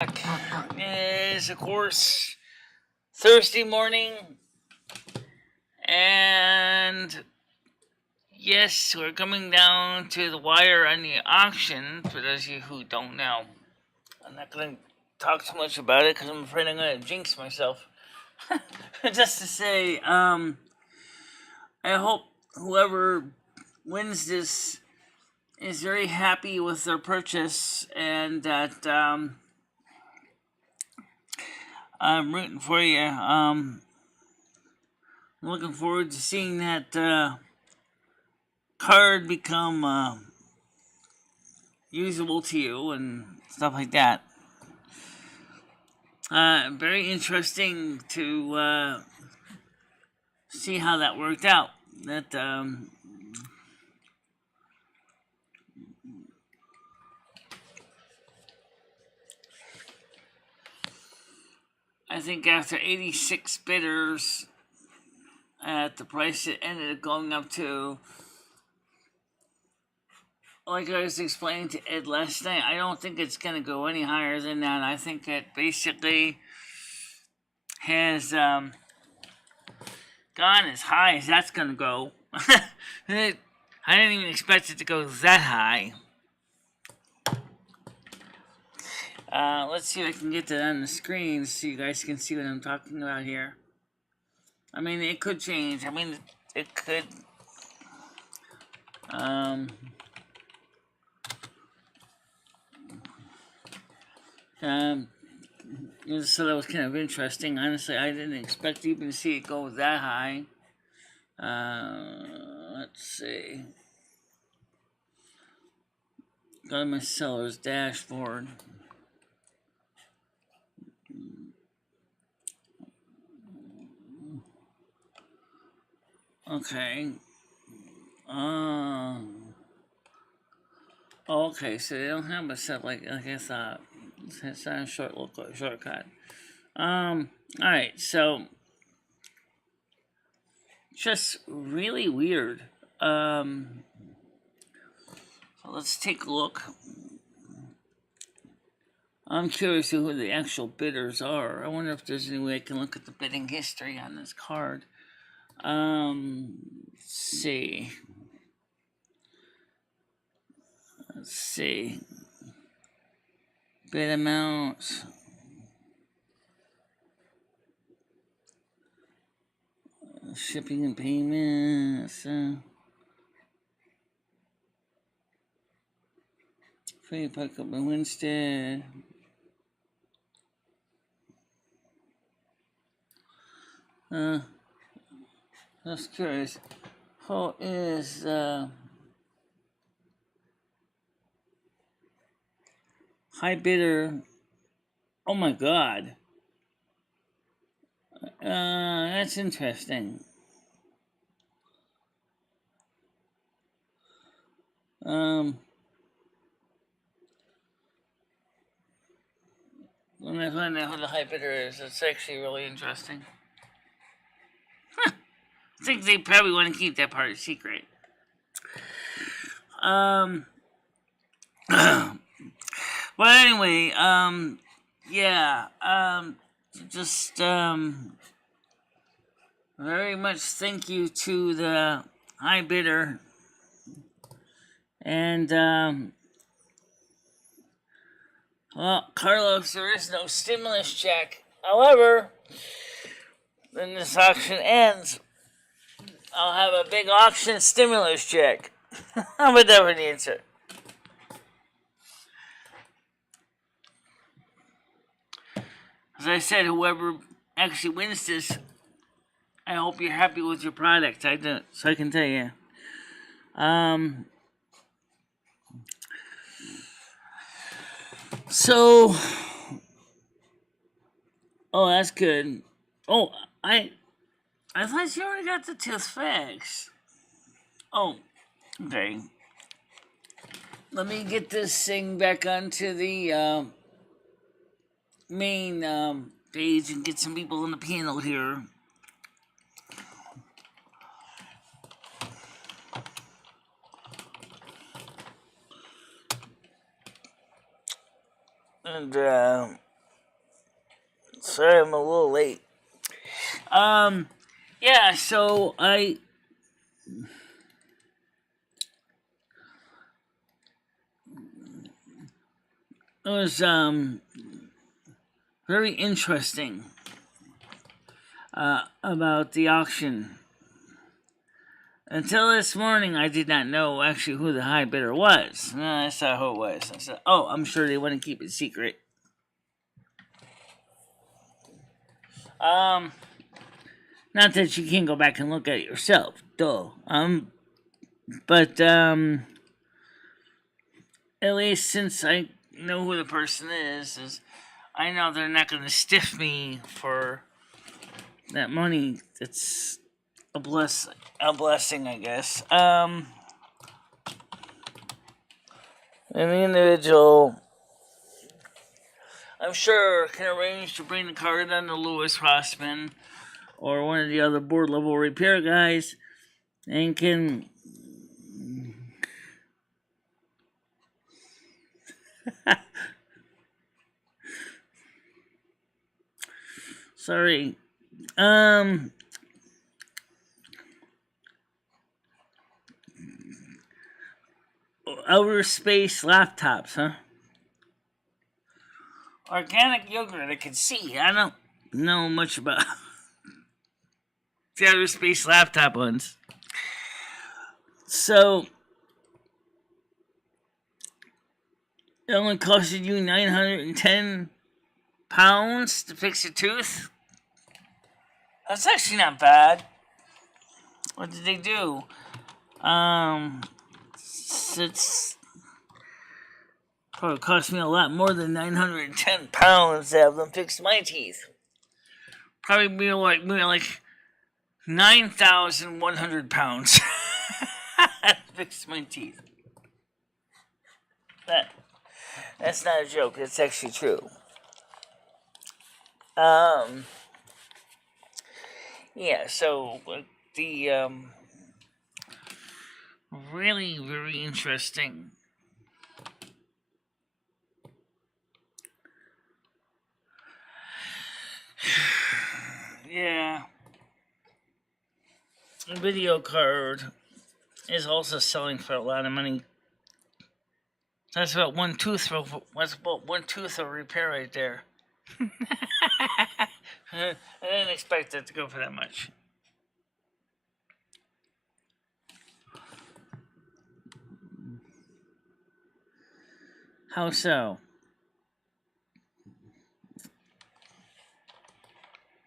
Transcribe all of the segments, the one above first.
It is, of course, Thursday morning, and yes, we're coming down to the wire on the auction. For those of you who don't know, I'm not going to talk too much about it because I'm afraid I'm going to jinx myself. Just to say, I hope whoever wins this is very happy with their purchase, and that I'm rooting for you. I'm looking forward to seeing that card become usable to you and stuff like that. Very interesting to see how that worked out. That I think after 86 bidders, at the price it ended up going up to, like I was explaining to Ed last night, I don't think it's going to go any higher than that. I think it basically has gone as high as that's going to go. I didn't even expect it to go that high. Let's see if I can get that on the screen so you guys can see what I'm talking about here. I mean, it could change. I mean, it could. So that was kind of interesting. Honestly, I didn't expect to even see it go that high. Let's see. Go to my seller's dashboard. Okay. Okay, so they don't have a set like I thought. It's not a shortcut. Alright, so just really weird. So let's take a look. I'm curious who the actual bidders are. I wonder if there's any way I can look at the bidding history on this card. Let's see. Bid amounts. Shipping and payments. Free pickup by Winstead. Just curious. How is high bidder? Oh my God. That's interesting. When I find out who the high bidder is, it's actually really interesting. I think they probably want to keep that part a secret. But anyway, yeah, just very much thank you to the high bidder, and well, Carlos, there is no stimulus check. However, when this auction ends, I'll have a big auction stimulus check. How about that for the answer? As I said, whoever actually wins this, I hope you're happy with your product. So I can tell you. So, oh, that's good. Oh, I thought you already got the tooth fixed. Oh, okay. Let me get this thing back onto the main page and get some people on the panel here. And Sorry, I'm a little late. Yeah, so it was, very interesting, about the auction. Until this morning, I did not know actually who the high bidder was. I saw who it was. I said, oh, I'm sure they want to keep it secret. Not that you can't go back and look at it yourself, duh. But at least since I know who the person is I know they're not going to stiff me for that money. It's a blessing, I guess. And the individual, I'm sure, can arrange to bring the car down to Lewis Rossman or one of the other board level repair guys and can sorry. Outer space laptops, huh? Organic yogurt, I can see. I don't know much about the outer space laptop ones. So, it only costed you 910 pounds to fix a tooth? That's actually not bad. What did they do? It's probably cost me a lot more than 910 pounds to have them fix my teeth. Probably be like 9,100 pounds to fix my teeth. That's not a joke. It's actually true. Yeah, so the really, very interesting. Yeah. The video card is also selling for a lot of money. That's about one tooth of repair right there. I didn't expect it to go for that much. How so?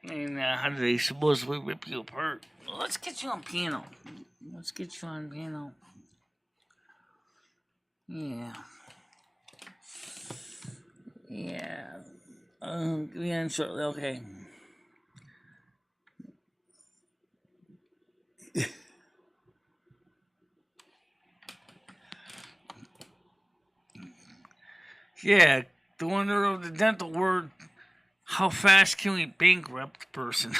I mean, how do they supposedly rip you apart? Well, let's get you on piano. Yeah. Yeah. Give me on shortly, okay. Yeah, the wonder of the dental word, how fast can we bankrupt a person?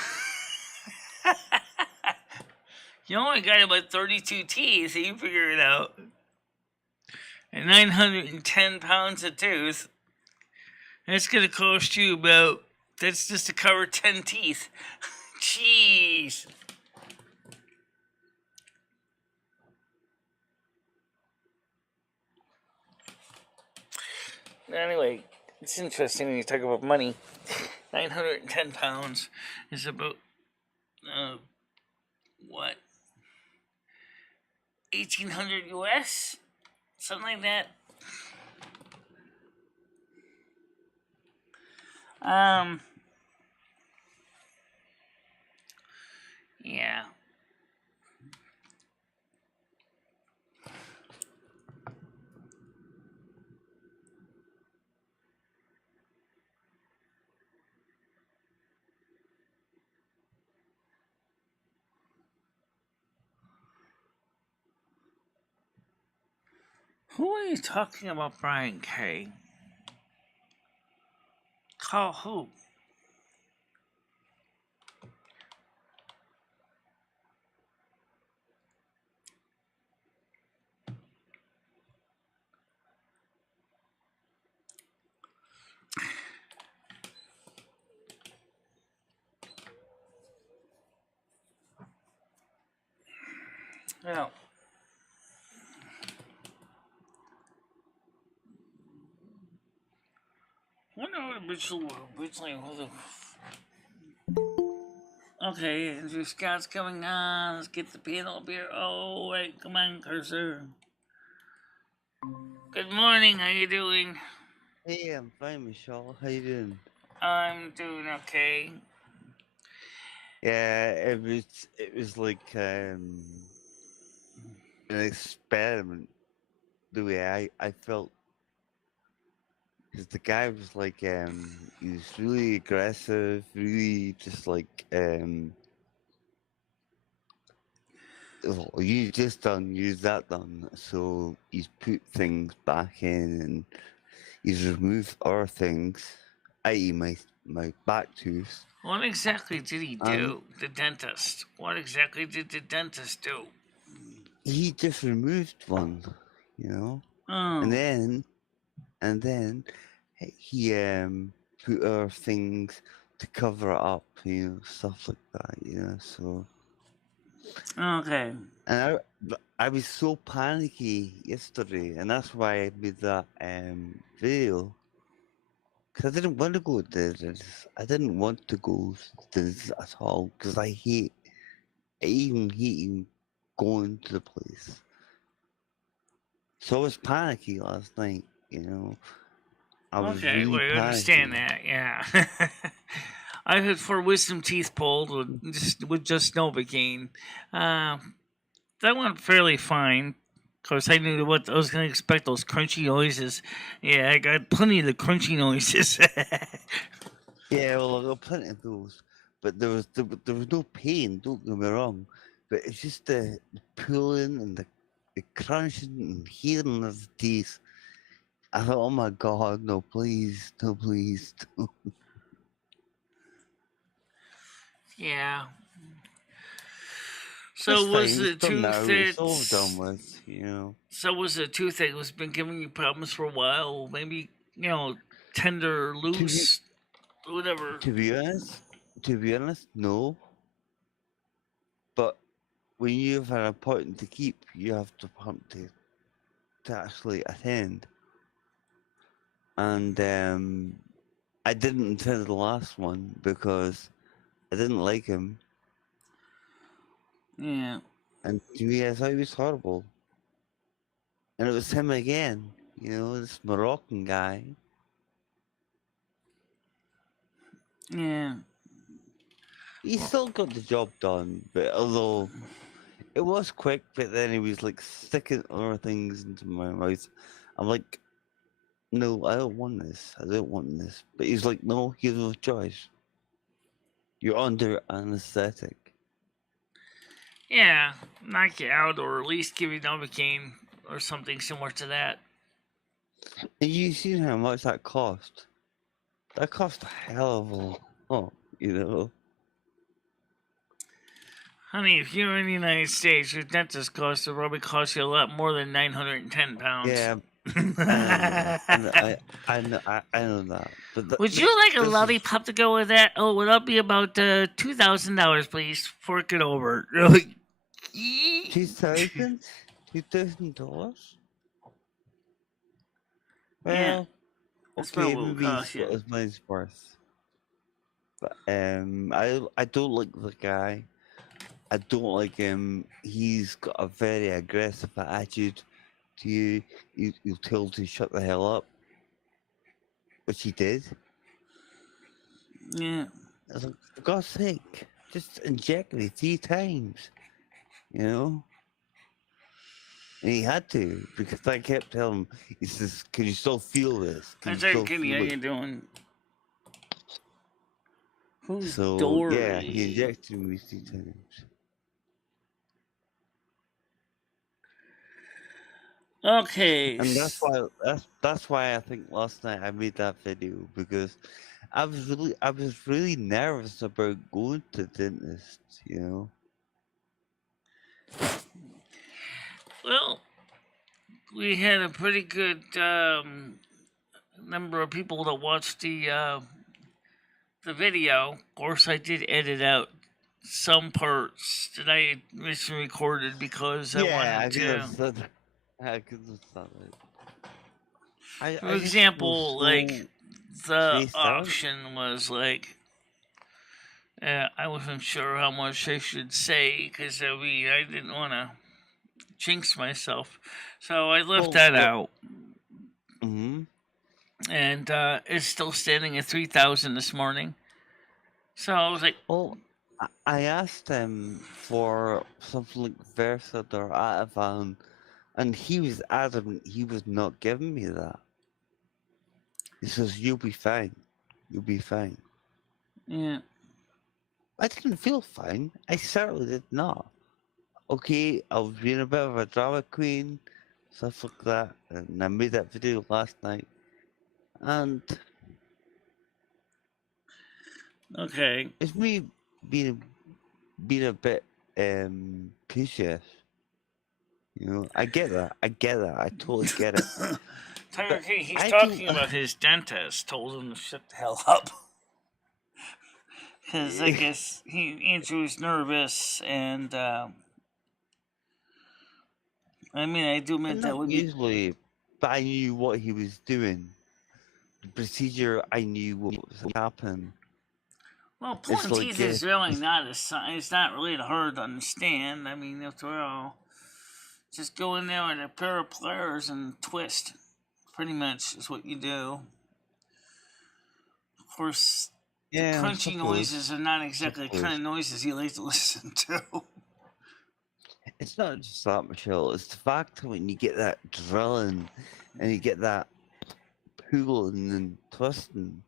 You only got about 32 teeth, so you figure it out. And 910 pounds a tooth, that's going to cost you about, that's just to cover 10 teeth. Jeez. Anyway, it's interesting when you talk about money. 910 pounds is about, what? 1,800 U.S.? Something like that. Yeah. Who are you talking about, Brian K? Call who? Yeah. I wonder what originally was. Okay, Andrew Scott's coming on. Let's get the panel up here. Oh, wait, come on, cursor. Good morning, how you doing? Hey, I'm fine, Michelle. How you doing? I'm doing okay. Yeah, it was like an experiment. The way I felt, because the guy was like he was really aggressive, really just like oh, you just done, use that done. So he's put things back in and he's removed other things, i.e. my back tooth. What exactly did he And do, the dentist? What exactly did the dentist do? he just removed one, and Oh, then he put other things to cover it up, stuff like that, so okay. and I was so panicky yesterday, and that's why I made that video, because I didn't want to go to this. I didn't want to go to this at all, because I even hate going to the place. So I was panicky last night, I was Okay, well, really I understand panicky. that, yeah. I had 4 wisdom teeth pulled with just Novocaine. Uh, that went fairly fine. Of course, I knew what I was going to expect, those crunchy noises. Yeah, I got plenty of the crunchy noises. Yeah, well, I got plenty of those, but there was no pain. Don't get me wrong, but it's just the pulling and the crunching and hearing of the teeth. I thought, oh my god, no, please, no, please. Yeah. It's So was fine. It's the done tooth now. It's all done that with. so was the tooth that was been giving you problems for a while? Maybe tender, To be loose, whatever. to be honest, no. But when you have an appointment to keep, you have to pump to actually attend. And I didn't attend the last one because I didn't like him, Yeah. and to me, I thought he was horrible. And it was him again, this Moroccan guy. Yeah. He still got the job done, but although it was quick, but then he was like sticking other things into my mouth. I'm like, no, I don't want this. I don't want this. But he's like, no, you have no choice. You're under anesthetic. Yeah. Knock you out, or at least give you Novocaine or something similar to that. And you seen how much that cost? That cost a hell of a lot. Honey, if you're in the United States, your dentist cost will probably cost you a lot more than £910. Yeah, I know that. I know that. But Would you like a this is lollipop to go with that? Oh, well, that'll be about $2,000, please. Fork it over. $2,000. Yeah, Well, that's about okay, what it will maybe cost he's you. got his money's worth. But I don't like the guy. I don't like him. He's got a very aggressive attitude to you. You'll tell him to shut the hell up, which he did. Yeah. I was like, for God's sake, just inject me 3 times, you know? And he had to, because I kept telling him, he says, can you still feel this? Can Hi, you Jack still Kitty. How feel it? you doing? Who's So, yeah, he Dory? injected me 3 times. Okay. And that's why I think last night I made that video, because I was really nervous about going to the dentist. Well, we had a pretty good number of people that watched the video. Of course, I did edit out some parts that I recorded because I wanted I could to. have said that. I could have said that. For I just was example, like so the stressed out. auction was like I wasn't sure how much I should say because I didn't want to jinx myself, so I left that Well, out. mm-hmm. And it's still standing at 3,000 this morning. So I was like, Well, I asked him for something like Versat or Atavan, and he was adamant he was not giving me that. He says, "You'll be fine. You'll be fine." yeah, I didn't feel fine. I certainly did not. Okay, I was being a bit of a drama queen, stuff like that, and I made that video last night. And okay. it's me being a bit precious. You know, I get that. I get that. I totally get it. Tiger But King, he's I don't. talking about his dentist told him to shut the hell up. Because I guess Andrew's nervous, and I mean, I do admit that Not would be. usually, but I knew what he was doing. The procedure, I knew what was happening. Well, It's pulling like teeth is really not it's not really hard to understand. I mean, after all, just go in there with a pair of pliers and twist. Pretty much is what you do. Of course, the yeah, I crunchy suppose. noises are not exactly the kind Suppose. of noises you like to listen to. It's not just that, Michelle. It's the fact that when you get that drilling and you get that pulling and twisting,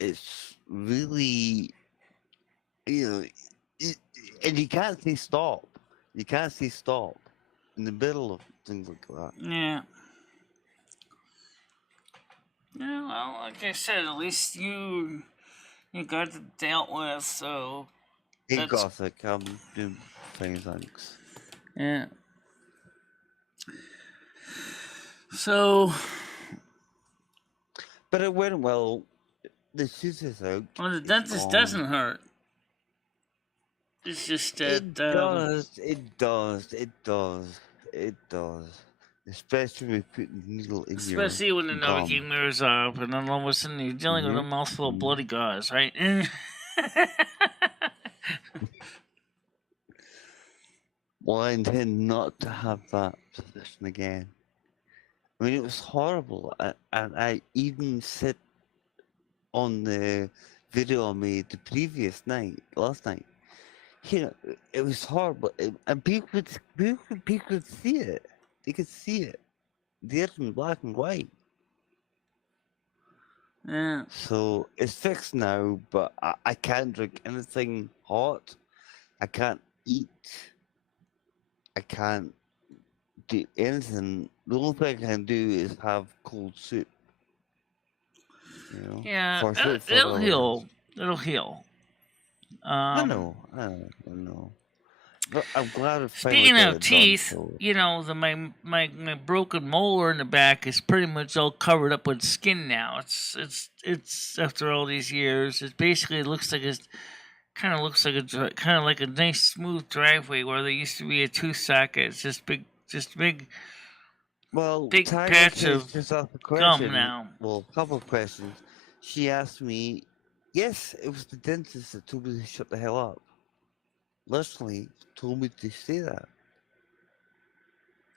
it's really, you know, it, and you can't say stop. You can't say stop in the middle of things like that. Yeah. Yeah, well, like I said, at least you got it dealt with, so Hey, that's Gothic, I'm doing fine, thanks. yeah. So, But it went well. The tooth is out. well, the It's dentist gone. doesn't hurt. It's just It that, does. It does. It does. It does. Especially with putting the needle in your especially when the gum. Novocaine wears off, and then all of a sudden you're dealing with Mm-hmm. a mouthful of Mm-hmm. bloody gauze, right? Well, I intend not to have that position again. I mean, it was horrible. And I even said on the video I made the previous night, last night, you know, it was horrible. And people could see it. They could see it. There in black and white. Yeah. So it's fixed now, but I can't drink anything hot. I can't eat. I can't do anything. The only thing I can do is have cold soup. You know, Yeah, for 24 it'll hours. heal. It'll heal. I know, I know. But I'm glad I finally Speaking got of it done. teeth, So you know, my broken molar in the back is pretty much all covered up with skin now. It's after all these years, it basically looks like it's kind of looks like kind of like a nice smooth driveway where there used to be a tooth socket. It's just well, big Tiger patch Case of just asked a gum question. now. Well, a couple of questions. She asked me, yes, it was the dentist that told me to shut the hell up. Leslie told me to say that.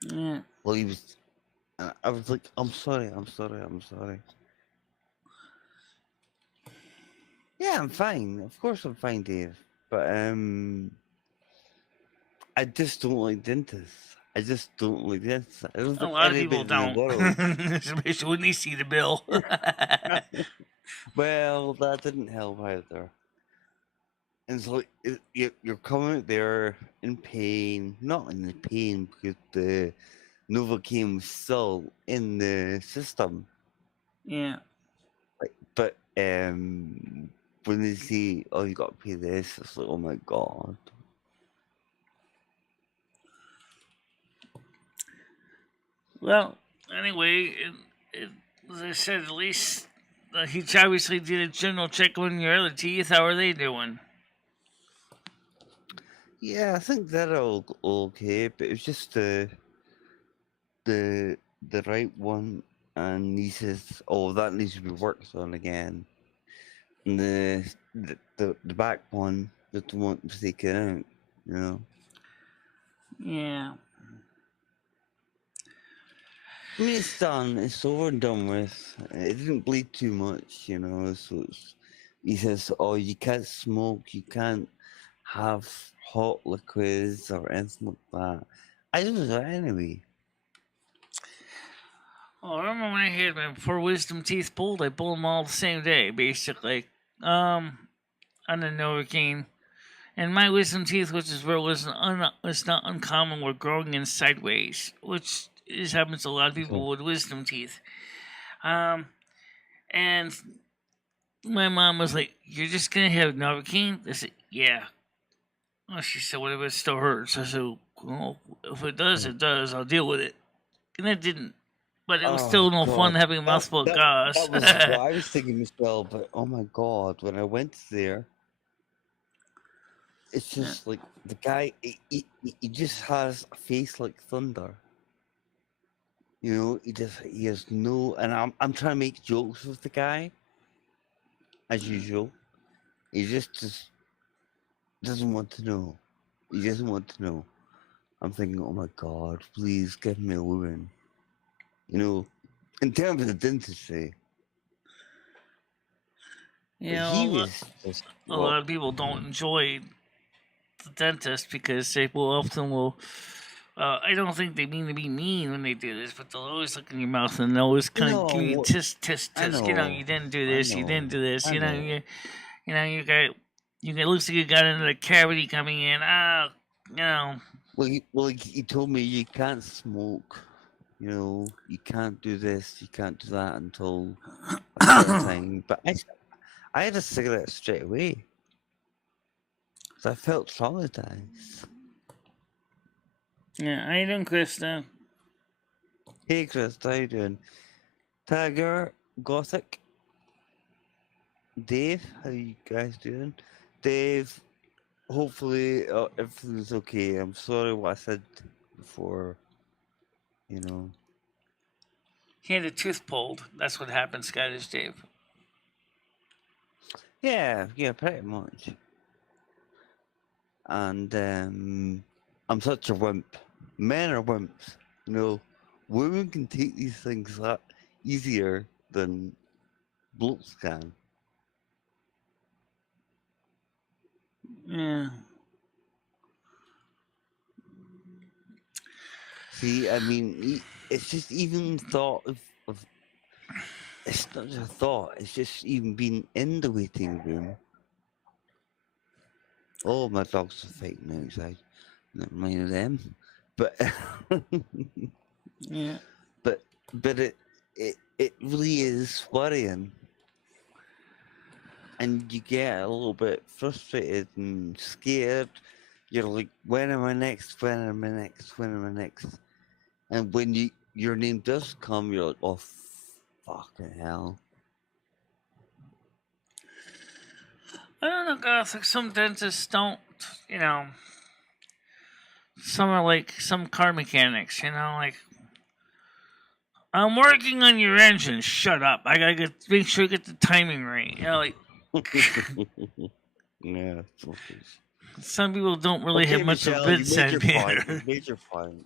Yeah. Well, he was. I was like, I'm sorry. Yeah, I'm fine. Of course, I'm fine, Dave. But I just don't like dentists. I just don't like dentists. I don't A think lot of people anybody in the don't, world. especially when they see the bill. Well, that didn't help either. And so you're coming out there in pain, not in the pain because the Novocaine was still in the system. Yeah. But when they see, oh, you got to pay this, it's like, oh my god. Well, anyway, as I said, at least he obviously did a general check on your other teeth. How are they doing? Yeah, I think they're all okay, but it was just the right one, and he says, "Oh, that needs to be worked on again." And the back one that the one was taken out, you know. Yeah. I mean, it's done. It's over and done with. It didn't bleed too much, you know. So he says, "Oh, you can't smoke. You can't have hot liquids or anything like that." I do that anyway. Oh, I remember when I had my 4 wisdom teeth pulled. I pulled them all the same day, basically. On the Novocaine. And my wisdom teeth, which is where it was not uncommon, were growing in sideways, which happens to a lot of people with wisdom teeth. And my mom was like, "You're just gonna have Novocaine?" I said, "Yeah." Well, she said, "What if it still hurts?" I said, "Well, if it does, it does. I'll deal with it." And it didn't. But it was Oh still no fun God, having a mouthful of gauze. that was what I was thinking as well. But oh my God, when I went there, it's Yeah. just like the guy. He just has a face like thunder. You know, he has no. And I'm trying to make jokes with the guy as usual. He just doesn't want to know. He doesn't want to know. I'm thinking, oh my God, please give me a woman. You know, in terms of the dentistry. You But he know, was just a lot of people don't enjoy the dentist because they will often will. I don't think they mean to be mean when they do this, but they'll always look in your mouth and they'll always kind of give you no, tisk, tisk, I tisk. You know, you know, didn't do I this, you know, didn't do this. I know. You know, it looks like you got another cavity coming in. Ah, you know. He told me you can't smoke. You know, you can't do this, you can't do that until a certain time. But I had a cigarette straight away. So I felt traumatized. Yeah, how you doing, Krista? Hey Chris, how you doing? Tiger, Gothic, Dave, how you guys doing? Dave, hopefully everything's okay. I'm sorry what I said before, you know. He had a tooth pulled. That's what happened, Scottish Dave. Yeah, pretty much. And I'm such a wimp. Men are wimps, you know. Women can take these things a lot easier than blokes can. Yeah. See, I mean, it's just even thought of it's not just a thought, it's just even being in the waiting room. Oh, my dogs are fighting outside. Never mind them. But Yeah. but it really is worrying. And you get a little bit frustrated and scared. You're like, when am I next? When am I next? When am I next? And when your name does come, you're like, oh, fucking hell. I don't know, guys. Like some dentists don't, you know. Some are like some car mechanics, you know, like I'm working on your engine. Shut up! I gotta make sure you get the timing right. You know, like Yeah, focus. some people don't really have Okay, much of Michelle, you good made side your point. manner. You made your point.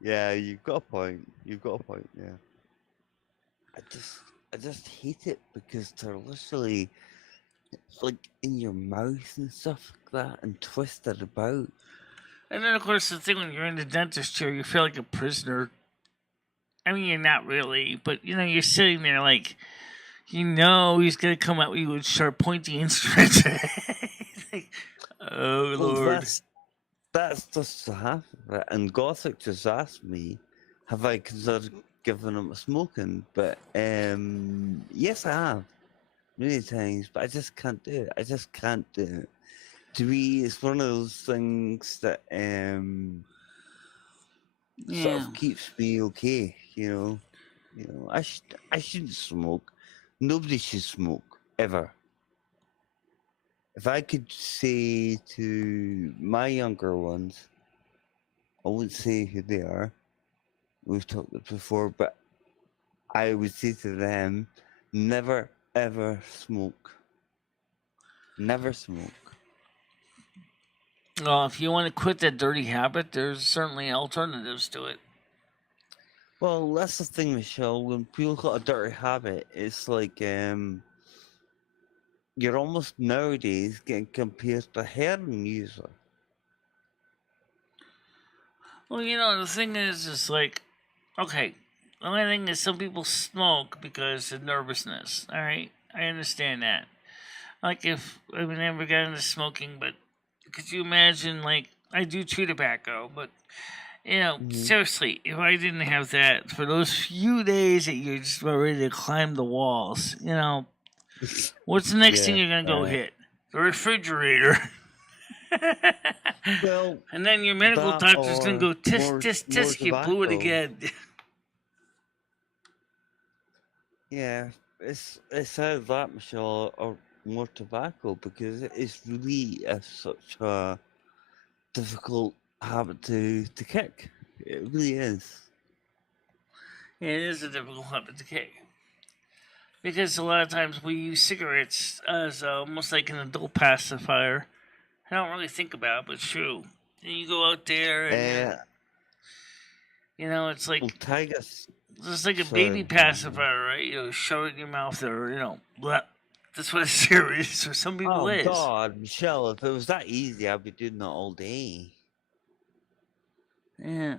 Yeah, you've got a point. You've got a point. Yeah. I just hate it because they're literally like in your mouth and stuff like that and twisted about. And then, of course, the thing when you're in the dentist chair, you feel like a prisoner. I mean, you're not really, but you know, you're sitting there like, you know, he's gonna come at you with sharp, pointy instruments. Like, oh Well, Lord. that's just half of it. And Gothic just asked me, have I considered giving him a smoking? But yes, I have many times. But I just can't do it. I just can't do it. To me, it's one of those things that sort Yeah. of keeps me okay. You know, I shouldn't smoke. Nobody should smoke ever. if I could say to my younger ones, I wouldn't say who they are. We've talked about before, but I would say to them, never ever smoke. Never smoke. Well, if you want to quit that dirty habit, there's certainly alternatives to it. Well, that's the thing, Michelle. When people got a dirty habit, it's like you're almost nowadays getting compared to a heroin user. Well, the thing is like, okay, the only thing is some people smoke because of nervousness. All right, I understand that. Like if I never got into smoking, but could you imagine? Like I do chew tobacco, but Mm-hmm. seriously, if I didn't have that for those few days that you're just about ready to climb the walls, what's the next thing Yeah. you're gonna go hit? The refrigerator. Well, And then your medical that doctor's gonna or go tisk more tisk tisk. You blew it tobacco. again. Yeah, it's either that, Michelle, or more tobacco because it's really such a difficult habit to kick. It really is. It is a difficult habit to kick. Because a lot of times we use cigarettes as almost like an adult pacifier. I don't really think about it, but it's true. And you go out there and it's like Well, Tigers. it's like a baby Sorry. pacifier, right? Shove it in your mouth or blah. That's what a cigarette is for some people Oh is. God, Michelle! If it was that easy, I'd be doing that all day. Yeah.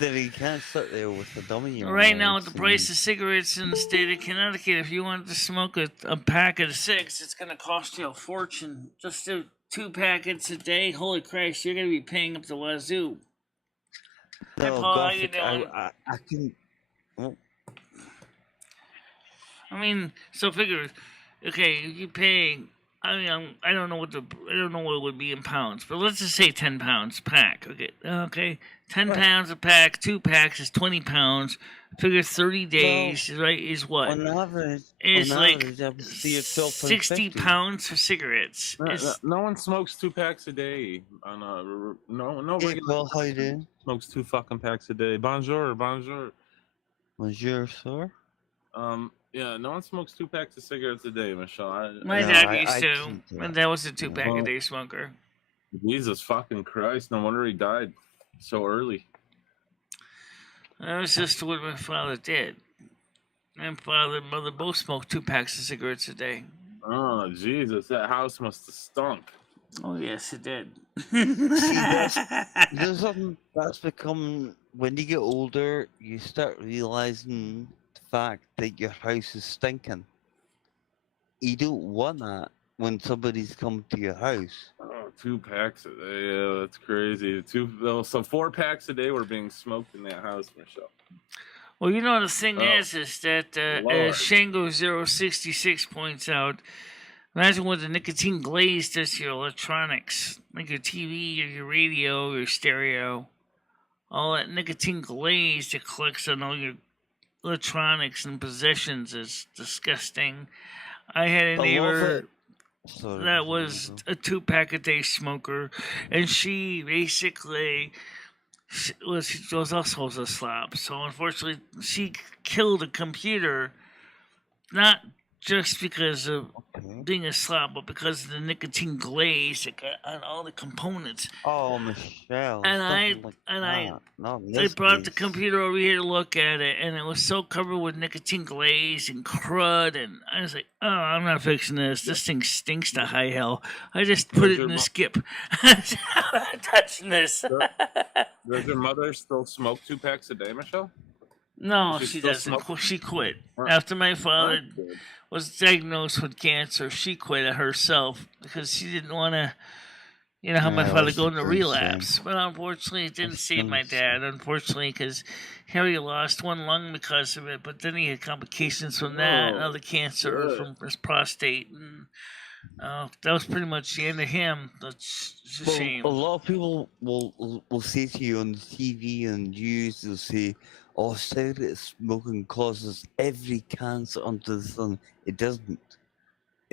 Then you can't sit there with a dummy in your Right now, with mouth the price of cigarettes in the state of Connecticut, if you wanted to smoke a packet of 6, it's going to cost you a fortune. Just 2 packets a day. Holy Christ, you're going to be paying up the wazoo. Hey, No, Paul, how you Gothic. doing? I can. Oh, I mean, so figure, okay, if you pay. I mean, I don't know what it would be in pounds, but let's just say 10 pounds pack. Okay, 10 right. pounds a pack, 2 packs is 20 pounds. Figure 30 days, right? Is what? On average, Is like I would see a 60 pounds for cigarettes. No one smokes 2 packs a day. On no Hey, regular Paul, how you doing? smokes 2 fucking packs a day. Bonjour. Bonjour, sir. Yeah, no one smokes 2 packs of cigarettes a day, Michelle. My No, dad I used to. can't do My that. dad was a 2-pack a Well, day smoker. Jesus fucking Christ! No wonder he died so early. That was just what my father did. My father and mother both smoked 2 packs of cigarettes a day. Oh Jesus, that house must have stunk. Oh yes, it did. See, there's something that's become when you get older, you start realizing the fact that your house is stinking. You don't want that when somebody's come to your house. Oh, 2 packs a day. Yeah, that's crazy. So 4 packs a day were being smoked in that house, Michelle. Well, the thing is that Lord. as Shango066 points out, imagine what the nicotine glaze does to your electronics, like your TV or your radio or your stereo. All that nicotine glaze that collects on all your electronics and possessions is disgusting. I had a I love neighbor it. Sorry, that was a 2-pack a day smoker, and she basically was also a slob. So unfortunately, she killed a computer, not just because of being a slob, but because of the nicotine glaze that got on all the components. Oh, Michelle. And I brought the computer over here to look at it, and it was so covered with nicotine glaze and crud, and I was like, "Oh, I'm not fixing this. This thing stinks to high hell." I just put it in the skip. I'm not touching this. Does your mother still smoke 2 packs a day, Michelle? No, she doesn't. She quit after my father was diagnosed with cancer. She quit it herself because she didn't want to. Have my father go into relapse. But unfortunately, it didn't save my dad. Unfortunately, because Harry lost one lung because of it, but then he had complications from that, other cancer from his prostate, and that was pretty much the end of him. That's a shame. A lot of people will say to you on the TV and news, they'll say, "Oh, cigarette smoking causes every cancer under the sun." It doesn't.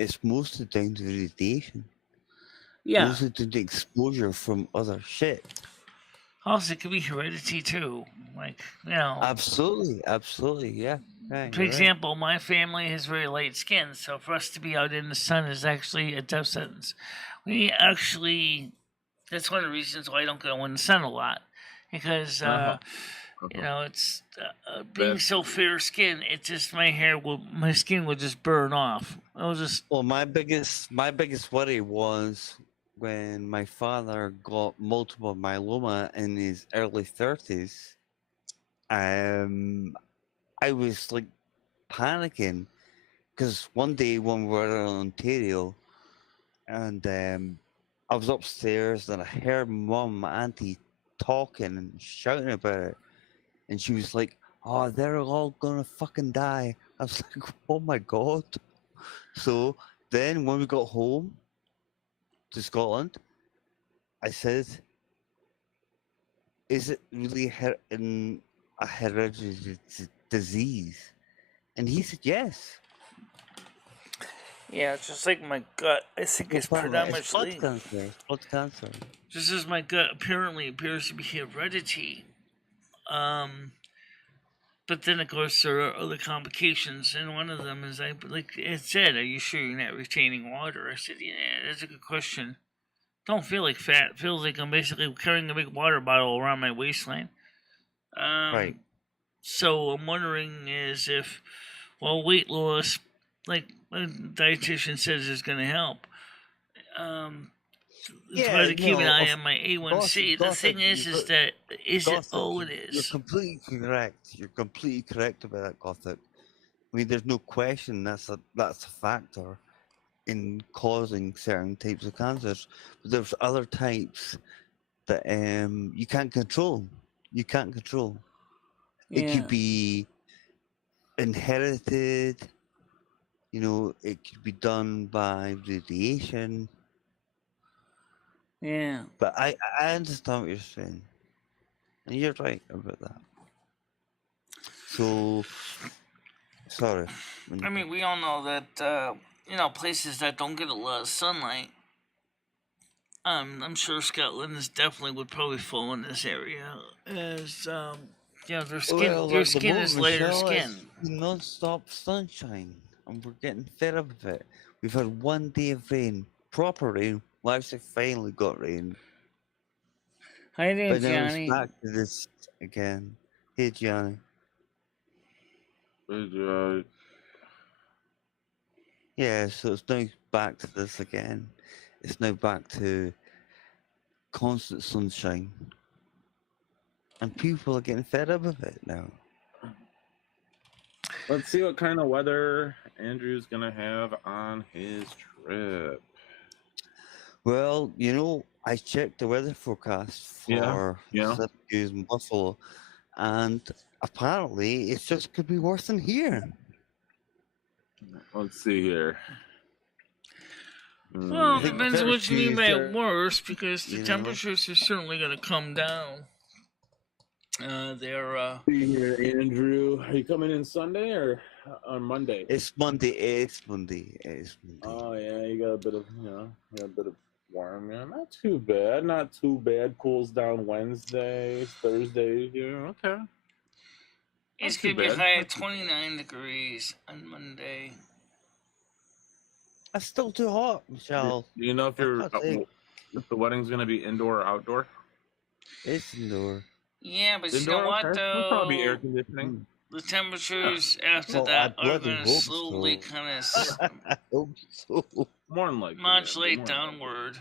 it's mostly down to radiation. Yeah. Mostly to the exposure from other shit. Also, it could be heredity too. Like, you know. Absolutely, yeah. For example, my family has very light skin, so for us to be out in the sun is actually a death sentence. That's one of the reasons why I don't go in the sun a lot. Because, it's being so fair skinned, it just, my skin will just burn off. Well, my biggest worry was when my father got multiple myeloma in his early 30s. I was like panicking because one day when we were in Ontario, and I was upstairs and I heard mum, my auntie, talking and shouting about it, and she was like, "Oh, they're all gonna fucking die." I was like, "Oh my god!" So then when we got home to Scotland, I said, "Is it really a hereditary disease?" And he said, "Yes." Yeah, it's just like my gut. I think it's predominantly blood cancer. Just as my gut apparently appears to be heredity. But then, of course, there are other complications, and one of them is, like it said, "Are you sure you're not retaining water?" I said, "Yeah, that's a good question. Don't feel like fat. Feels like I'm basically carrying a big water bottle around my waistline." Right. So I'm wondering weight loss, like my dietitian says, is going to help. Try to keep an eye on my A1C. The thing is that is it? Oh, it is. You're completely correct. You're completely correct about that, Gothic. I mean, there's no question that's a factor in causing certain types of cancers. But there's other types that you can't control. You can't control. Yeah. It could be inherited. You know, it could be done by radiation. Yeah. But I understand what you're saying. And you're right about that. So, sorry. I mean, we all know that, places that don't get a lot of sunlight, I'm sure Scotland would probably fall in this area as, their skin, your skin is lighter skin. Non-stop sunshine, and we're getting fed up of it. We've had one day of rain, proper rain. We actually finally got rain. Hi there, but now Johnny. it's back to this again. Hey, Johnny. Hey, Johnny. Yeah, so it's now back to this again. It's now back to constant sunshine. And people are getting fed up of it now. Let's see what kind of weather Andrew's going to have on his trip. Well, I checked the weather forecast for Syracuse and Buffalo, and apparently it's just could be worse than here. Let's see here. Well, it depends on what you mean by worse, because the temperatures are certainly going to come down. See here, Andrew. Are you coming in Sunday or on Monday? It's Monday. It's Monday. Oh yeah, you got a bit of warm. Yeah, not too bad. Not too bad. Cools down Wednesday, Thursday. Yeah, okay. It's going to be high at 29 degrees on Monday. That's still too hot, Michelle. Do you know if the wedding's going to be indoor or outdoor? It's indoor. Yeah, but you know what, though? It'll probably be air conditioning. The temperatures after that are going to slowly kind of more than likely modulate downward.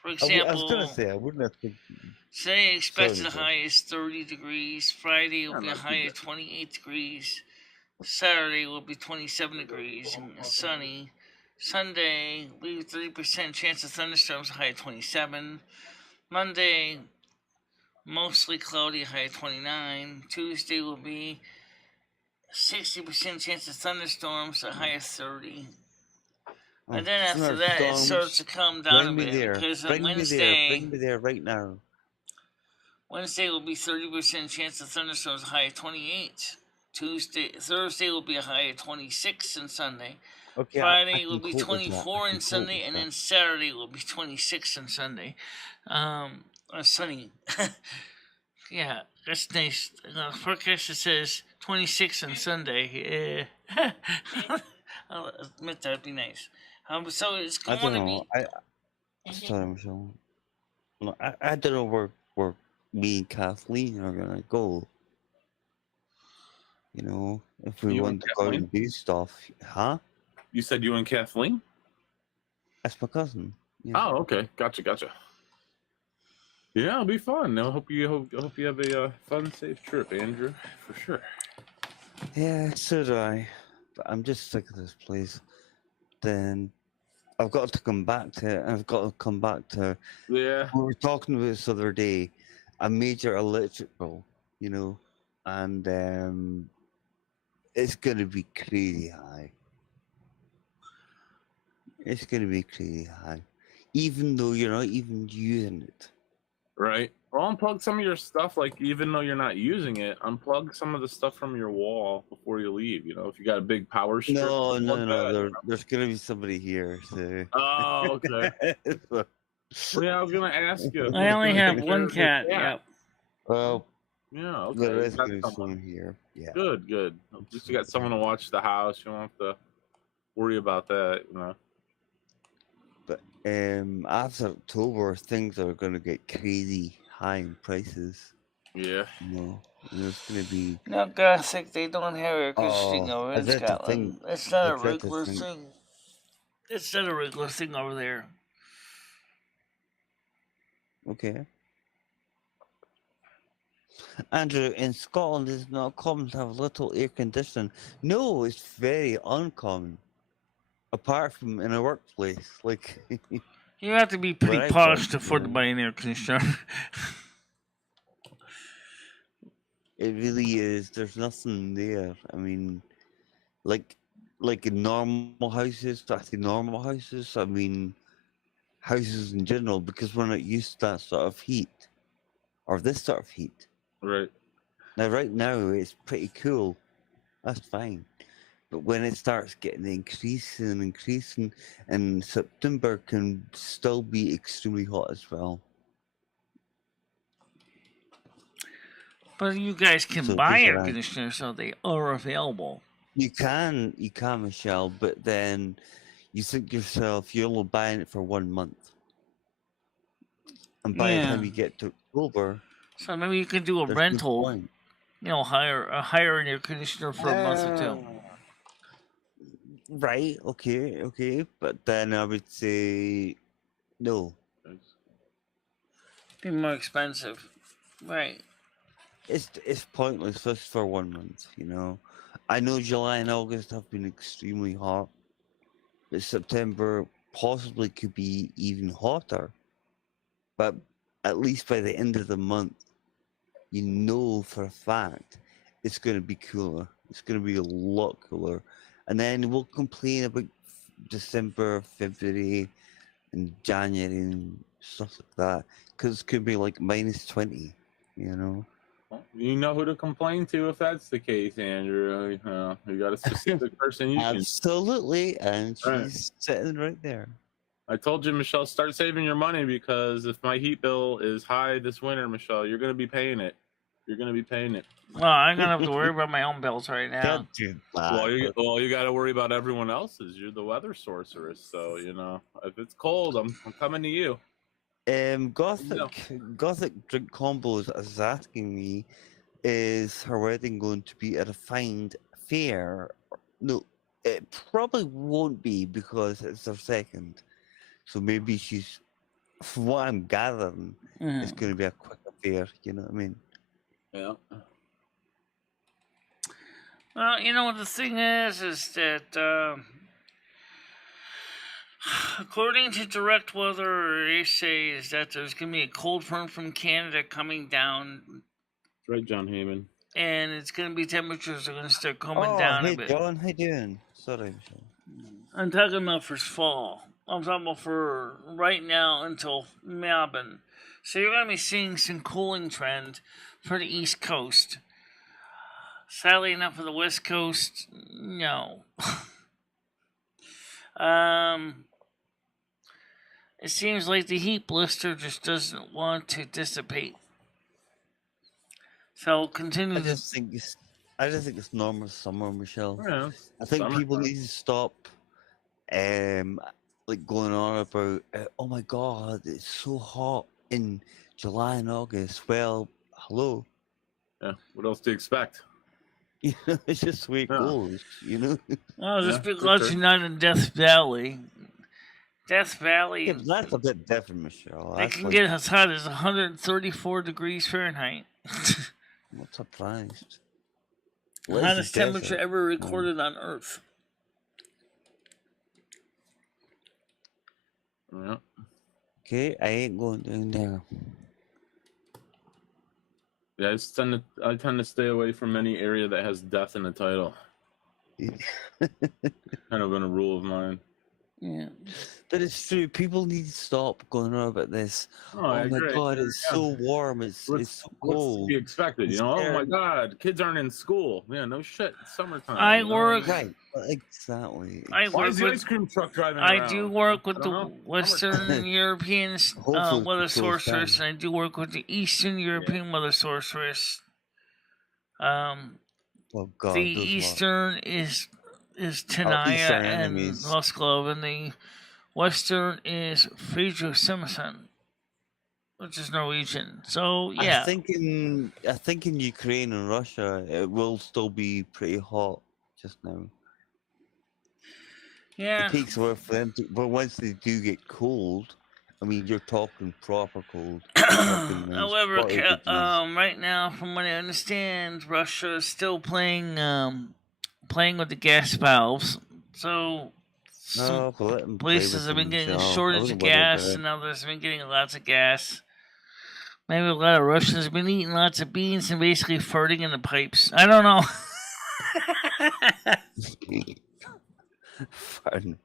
For example, I was going to say, I wouldn't have to. Today expected high is 30 degrees. Friday will be a high of 28 degrees. Saturday will be 27 degrees and sunny. Sunday, we have 30% chance of thunderstorms, high of 27. Monday, mostly cloudy, high of 29. Tuesday will be 60% chance of thunderstorms, a high of 30. And then after that, it starts to come down a bit because on Wednesday, bring me there right now. Wednesday will be 30% chance of thunderstorms, a high of 28. Thursday will be a high of 26, and Sunday Okay, I Friday will can be cope with that. I 24 can and cope Sunday, with and that. then Saturday will be 26 and Sunday. Sunny. Yeah, that's nice. Forecast it says 26 on Sunday. Yeah. I'll admit that'd be nice. So it's I don't going to know. be. Sorry, Michelle. No, I don't know where me and Kathleen are gonna go. You know, if we You and want to go out Kathleen? and do stuff, huh? You said you and Kathleen? That's my cousin. Yeah. Oh, okay. Gotcha. Yeah, it'll be fun. I hope you have a fun, safe trip, Andrew, for sure. Yeah, so do I. But I'm just sick of this place. Then I've got to come back to it. I've got to come back to. Yeah, We were talking about this other day. A major electric bill, you know, and it's gonna be crazy high. It's gonna be crazy high, even though you're not even using it. right. Well, unplug some of your stuff. Like even though you're not using it, unplug some of the stuff from your wall before you leave. You know, if you got a big power strip, No, unplug no, no. that. There's gonna be somebody here. So. Oh, okay. Well, yeah, I was gonna ask you I who's only gonna have take care one of your cat. cat. Yep. Well, Yeah, okay. there You is got gonna be someone. someone here. Yeah. Good. At least you got someone to watch the house. You don't have to worry about that. You know. But after October, things are gonna get crazy high in prices. Yeah. You know, and there's gonna be. No, Gothic, they don't have air conditioning Oh, over I in dread to think. Scotland. It's not I a dread to regular think. thing. It's not a regular thing over there. Okay. Andrew, in Scotland, it's not common to have little air conditioning. No, it's very uncommon. Apart from in a workplace, like You have to be where pretty I work, posh to you afford to know, buy an air conditioner. it really is. There's nothing there. I mean, like, like in normal houses. I say normal houses. I mean, houses in general, because we're not used to that sort of heat or this sort of heat. Right. Now, right now, it's pretty cool. That's fine. But when it starts getting increasing, and September can still be extremely hot as well. But you guys can So buy these air are conditioners, so they are available. you can, Michelle, but then you think yourself you're only buying it for 1 month, and by the Yeah. time you get to October, So maybe you could do a there's no rental. point. You know, hire an air conditioner for a month or two. Right? Okay, but then I would say no. Be more expensive. Right. It's pointless just for 1 month. You know, I know July and August have been extremely hot, but September possibly could be even hotter. But at least by the end of the month, you know for a fact it's going to be cooler. It's going to be a lot cooler. And then we'll complain about December, February, and January and stuff like that because it could be like -20, you know? You know who to complain to if that's the case, Andrew. You got a specific person you can. Absolutely. And Right. she's sitting right there. I told you, Michelle, start saving your money because if my heat bill is high this winter, Michelle, you're going to be paying it. You're going to be paying it. Well, I'm gonna have to worry about my own bills right now. Don't do that. Well, you got to worry about everyone else's. You're the weather sorceress, so you know if it's cold, I'm coming to you. Gothic drink combos is asking me, is her wedding going to be at a find fair? No, it probably won't be because it's her second. So maybe she's, from what I'm gathering, it's going to be a quick affair. You know what I mean? Yeah. Well, you know what the thing is that according to direct weather, they say is that there's gonna be a cold front from Canada coming down, Right, John Heyman. and it's gonna be temperatures are gonna start coming down a Hey bit. John, how you doing? Sorry, Michelle. I'm talking about for fall. I'm talking about for right now until Melbourne. So you're gonna be seeing some cooling trend for the East Coast. Sadly enough, for the West Coast, no. It seems like the heat blister just doesn't want to dissipate. So continue I to. just think it's normal summer, Michelle. Yeah, I think people summertime. need to stop, like going on about, oh my God, it's so hot in July and August. Well, hello. Yeah. What else do you expect? It's just the way it Yeah. goes, Well, Yeah, just for because sure. you're not in Death Valley. Death Yeah, Valley, but that's a bit different, Michelle. they That's can like, get as hot as 134 degrees Fahrenheit. I'm not surprised. Well, it's the Hottest temperature desert. ever recorded on Earth. Yeah. Okay, I ain't going down there. Yeah, I tend to stay away from any area that has death in the title. Kind of been a rule of mine. Yeah. But it's true. People need to stop going on about this. Oh, I Oh my agree. God, it's Yeah. so warm. It's so What's to cold. be expected? It's Oh my terrible. God, kids aren't in school. Yeah, no shit. It's summertime. I you know? work. Right, exactly. I Why work is the with. ice cream truck driving I around? do work with I the don't know. Western European Hopefully weather it goes sorceress, down. and I do work with the Eastern European weather sorceress. Oh The God, those lot. Eastern is Our Tenaya Eastern and enemies. Musgrove, and the Western is Fridtjof Simson, which is Norwegian. So yeah, I think in Ukraine and Russia it will still be pretty hot just now. yeah. It takes a while for them to, but once they do get cold, I mean, you're talking proper cold. You're talking like However, 40 degrees. right now, from what I understand, Russia is still playing with the gas valves. So some No, but let them play places with have been them, getting a Michelle. I shortage of wouldn't worry about gas, it. and others have been getting lots of gas. Maybe a lot of Russians have been eating lots of beans and basically farting in the pipes. I don't know. Fine.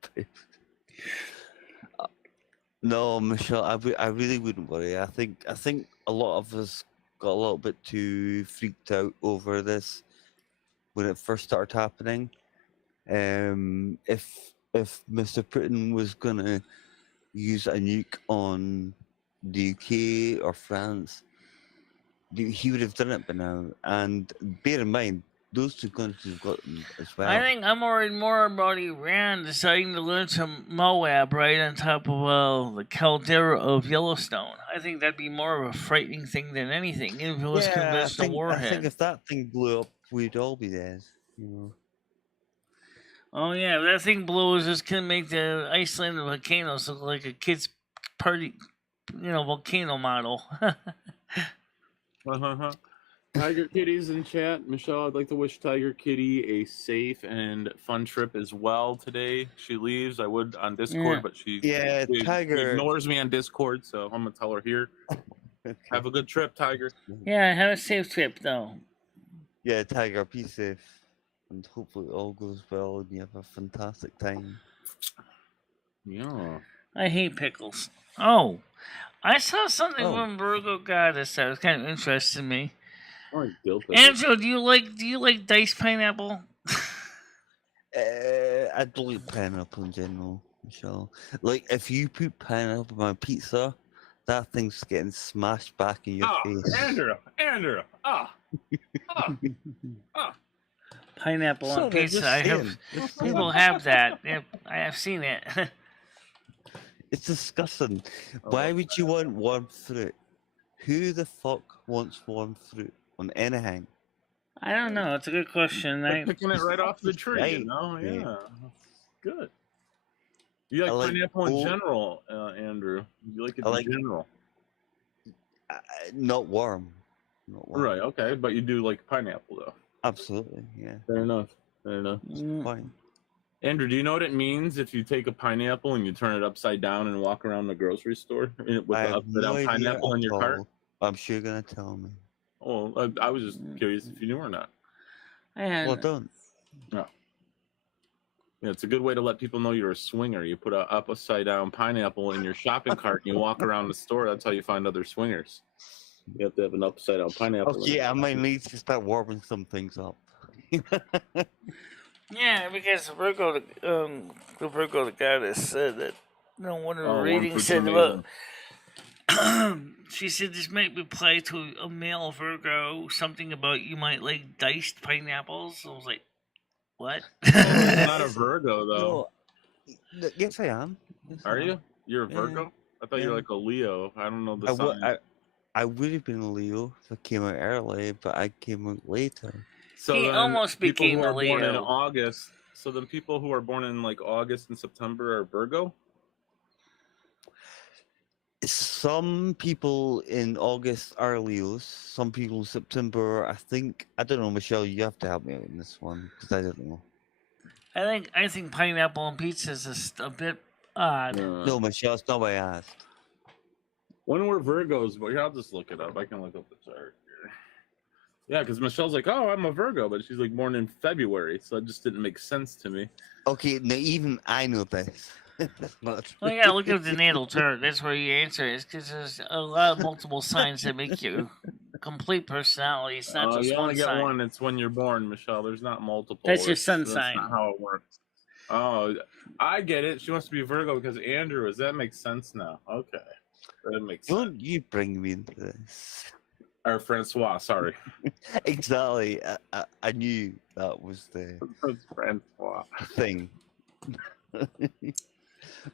No, Michelle, I really wouldn't worry. I think a lot of us got a little bit too freaked out over this when it first started happening. If Mr. Putin was gonna use a nuke on the UK or France, he would have done it by now. And bear in mind, those two countries have got them as well. I think I'm worried more about Iran deciding to launch a Moab right on top of the caldera of Yellowstone. I think that'd be more of a frightening thing than anything, even if it was I conventional think warhead. if that thing blew up, we'd all be dead. Oh yeah, if that thing blows, it's gonna make the Iceland volcanoes look like a kid's party, volcano model. Tiger Kitty's in chat. Michelle, I'd like to wish Tiger Kitty a safe and fun trip as well today. She leaves. I would on Discord, Yeah. but she Tiger ignores me on Discord, so I'm gonna tell her here. Okay. Have a good trip, Tiger. Yeah, have a safe trip though. Yeah, Tiger, be safe, and hopefully it all goes well and you have a fantastic time. Yeah. I hate pickles. Oh, I saw something Oh. from Virgo Goddess that was kind of interesting to me. I like dill pickles. Andrew, do you like diced pineapple? I don't like pineapple in general, Michelle. Like, if you put pineapple on my pizza, that thing's getting smashed back in your face. Andrew. Pineapple on Sorry, pizza. just I have saying, just people saying. have that. Yep, I have seen it. It's disgusting. Why would you want warm fruit? Who the fuck wants warm fruit on anything? I don't know. It's a good question. Like picking it right off the tree, Right. Yeah. Good. You like pineapple in general, Andrew? You like it in general? Not warm. Right, okay. But you do like pineapple, though. Absolutely, yeah. Fair enough. Fine. Andrew, do you know what it means if you take a pineapple and you turn it upside down and walk around the grocery store with the upside down pineapple in your cart? I'm sure you're going to tell me. Oh, I was just curious if you knew or not. Well, don't. No. Yeah, it's a good way to let people know you're a swinger. You put an upside down pineapple in your shopping cart and you walk around the store. That's how you find other swingers. You have to have an upside down pineapple. Okay, I might need to start warming some things up. Yeah, because the Virgo, the goddess, said that. No, one of the Oh, warm readings fruit's said about. amazing. She said this might apply to a male Virgo. Something about you might like diced pineapples. I was like, what? Oh, you're not a Virgo though, Yes, I am. Yes, I are am. you? You're a Yeah, Virgo? I thought you were yeah. like a Leo. I don't know the I would, sign. I would have been a Leo if I came out early, but I came out later. So He then almost people who became a are born in Leo. August, so then people who are born in like August and September are Virgo? Some people in August are Leos. Some people in September. I don't know, Michelle. You have to help me out in this one because I don't know. I think pineapple on pizza is just a bit odd. No, Michelle, it's not what I asked. When were Virgos? But here, I'll just look it up. I can look up the chart here. Yeah, because Michelle's like, oh, I'm a Virgo, but she's like born in February, so it just didn't make sense to me. Okay, now even I know this. That's not true. Well, yeah, look at the natal chart. That's where your answer is, because there's a lot of multiple signs that make you complete personality. It's not just You one only get sign. one. It's when you're born, Michelle. There's not multiple. That's your sun That's sign. not how it works. Oh, I get it. She wants to be Virgo because Andrew is. That makes sense now. Okay, that makes sense. Don't you bring me into this? Or Francois, sorry. Exactly. I knew that was the That's Francois. thing.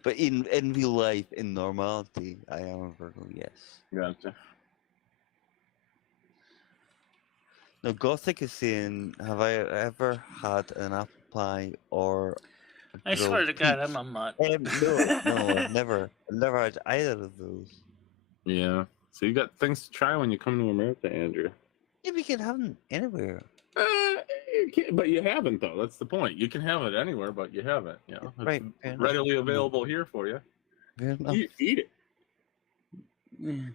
But in real life, in normality, I am a Virgo. Yes. Gotcha. Now, Gothic is saying, "Have I ever had an apple pie or a I swear to grilled God, peach?" I'm a mutt. No, I've never had either of those. Yeah. So you got things to try when you come to America, Andrew. Yeah, we can have them anywhere. You can't, but you haven't though. That's the point. You can have it anywhere, but you haven't. You know, Right, it's fair enough. readily available here for you. Fair enough. Eat it. Mm.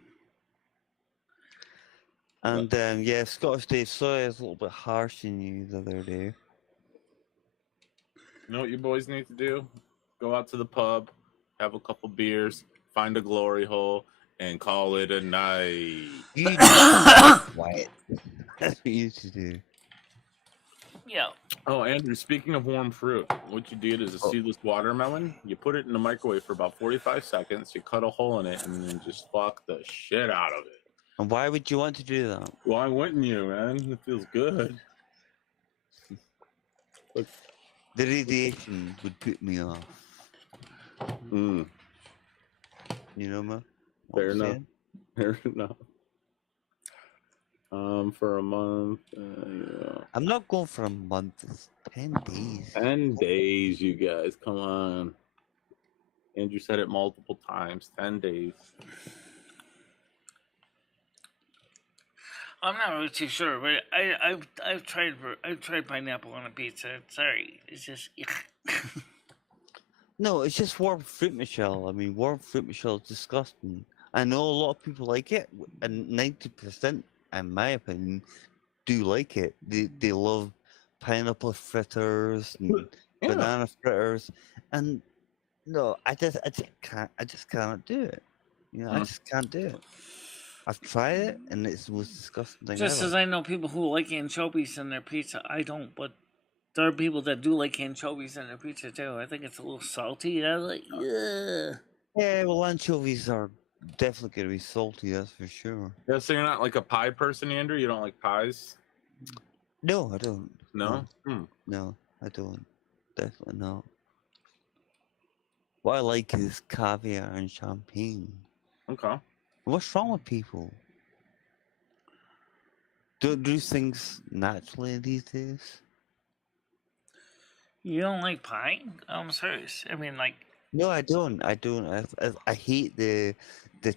And yeah, Scottish Dave, sorry I was a little bit harsh on you the other day. You know what you boys need to do? Go out to the pub, have a couple beers, find a glory hole, and call it a night. You need to be quiet. That's what you need to do. Yeah. Oh, Andrew, speaking of warm fruit, what you did is a seedless watermelon. You put it in the microwave for about 45 seconds. You cut a hole in it and then just fuck the shit out of it. And why would you want to do that? Why wouldn't you, man? It feels good. Look. The radiation would put me off. Mm. You know, man? Fair enough. Fair enough. For a month. Yeah. I'm not going for a month. It's 10 days. 10 days, you guys. Come on. Andrew said it multiple times. 10 days. I'm not really too sure, but I've tried pineapple on a pizza. Sorry, it's just. No, it's just warm fruit, Michelle. I mean, warm fruit, Michelle, is disgusting. I know a lot of people like it, and 90%, in my opinion, do like it. They love pineapple fritters and banana fritters, and no, I just cannot do it. You know, I just can't do it. I've tried it, and it's the most disgusting thing Just ever. as I know people who like anchovies in their pizza, I don't, but there are people that do like anchovies in their pizza too. I think it's a little salty. I like, yeah. Yeah, well, anchovies are definitely going to be salty, that's for sure. Yeah, so you're not like a pie person, Andrew? You don't like pies? No, I don't. No? No, I don't. Definitely not. What I like is caviar and champagne. Okay. What's wrong with people? Don't do things naturally these days? You don't like pie? I'm serious. I mean, like. No, I don't. I I hate the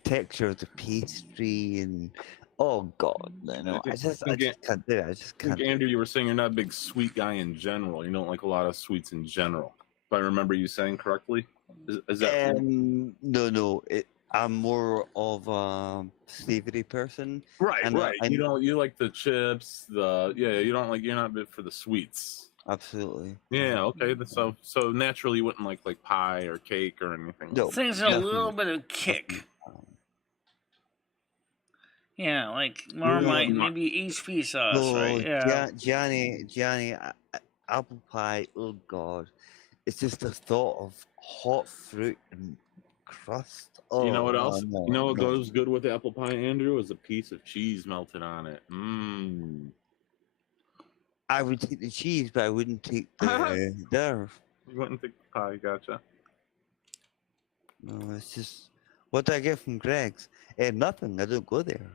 texture of the pastry and oh god, no, I just can't do it. I just can't. Andrew, you were saying you're not a big sweet guy in general. You don't like a lot of sweets in general. If I remember you saying correctly, is that? No. I'm more of a savory person. Right. You like the chips. You're not bit for the sweets. Absolutely. Yeah. Okay. So naturally, you wouldn't like pie or cake or anything. No. Things a little bit of kick. Yeah, like Marmite, maybe HP sauce, right? Yeah. Johnny, apple pie. Oh God, it's just the thought of hot fruit and crust. You know Oh what no, else? You no, know what no. goes good with apple pie, Andrew? Is a piece of cheese melted on it. Mmm. I would take the cheese, but I wouldn't take the there. You wouldn't think the pie, gotcha. No, it's just what do I get from Greg's? Nothing. I don't go there.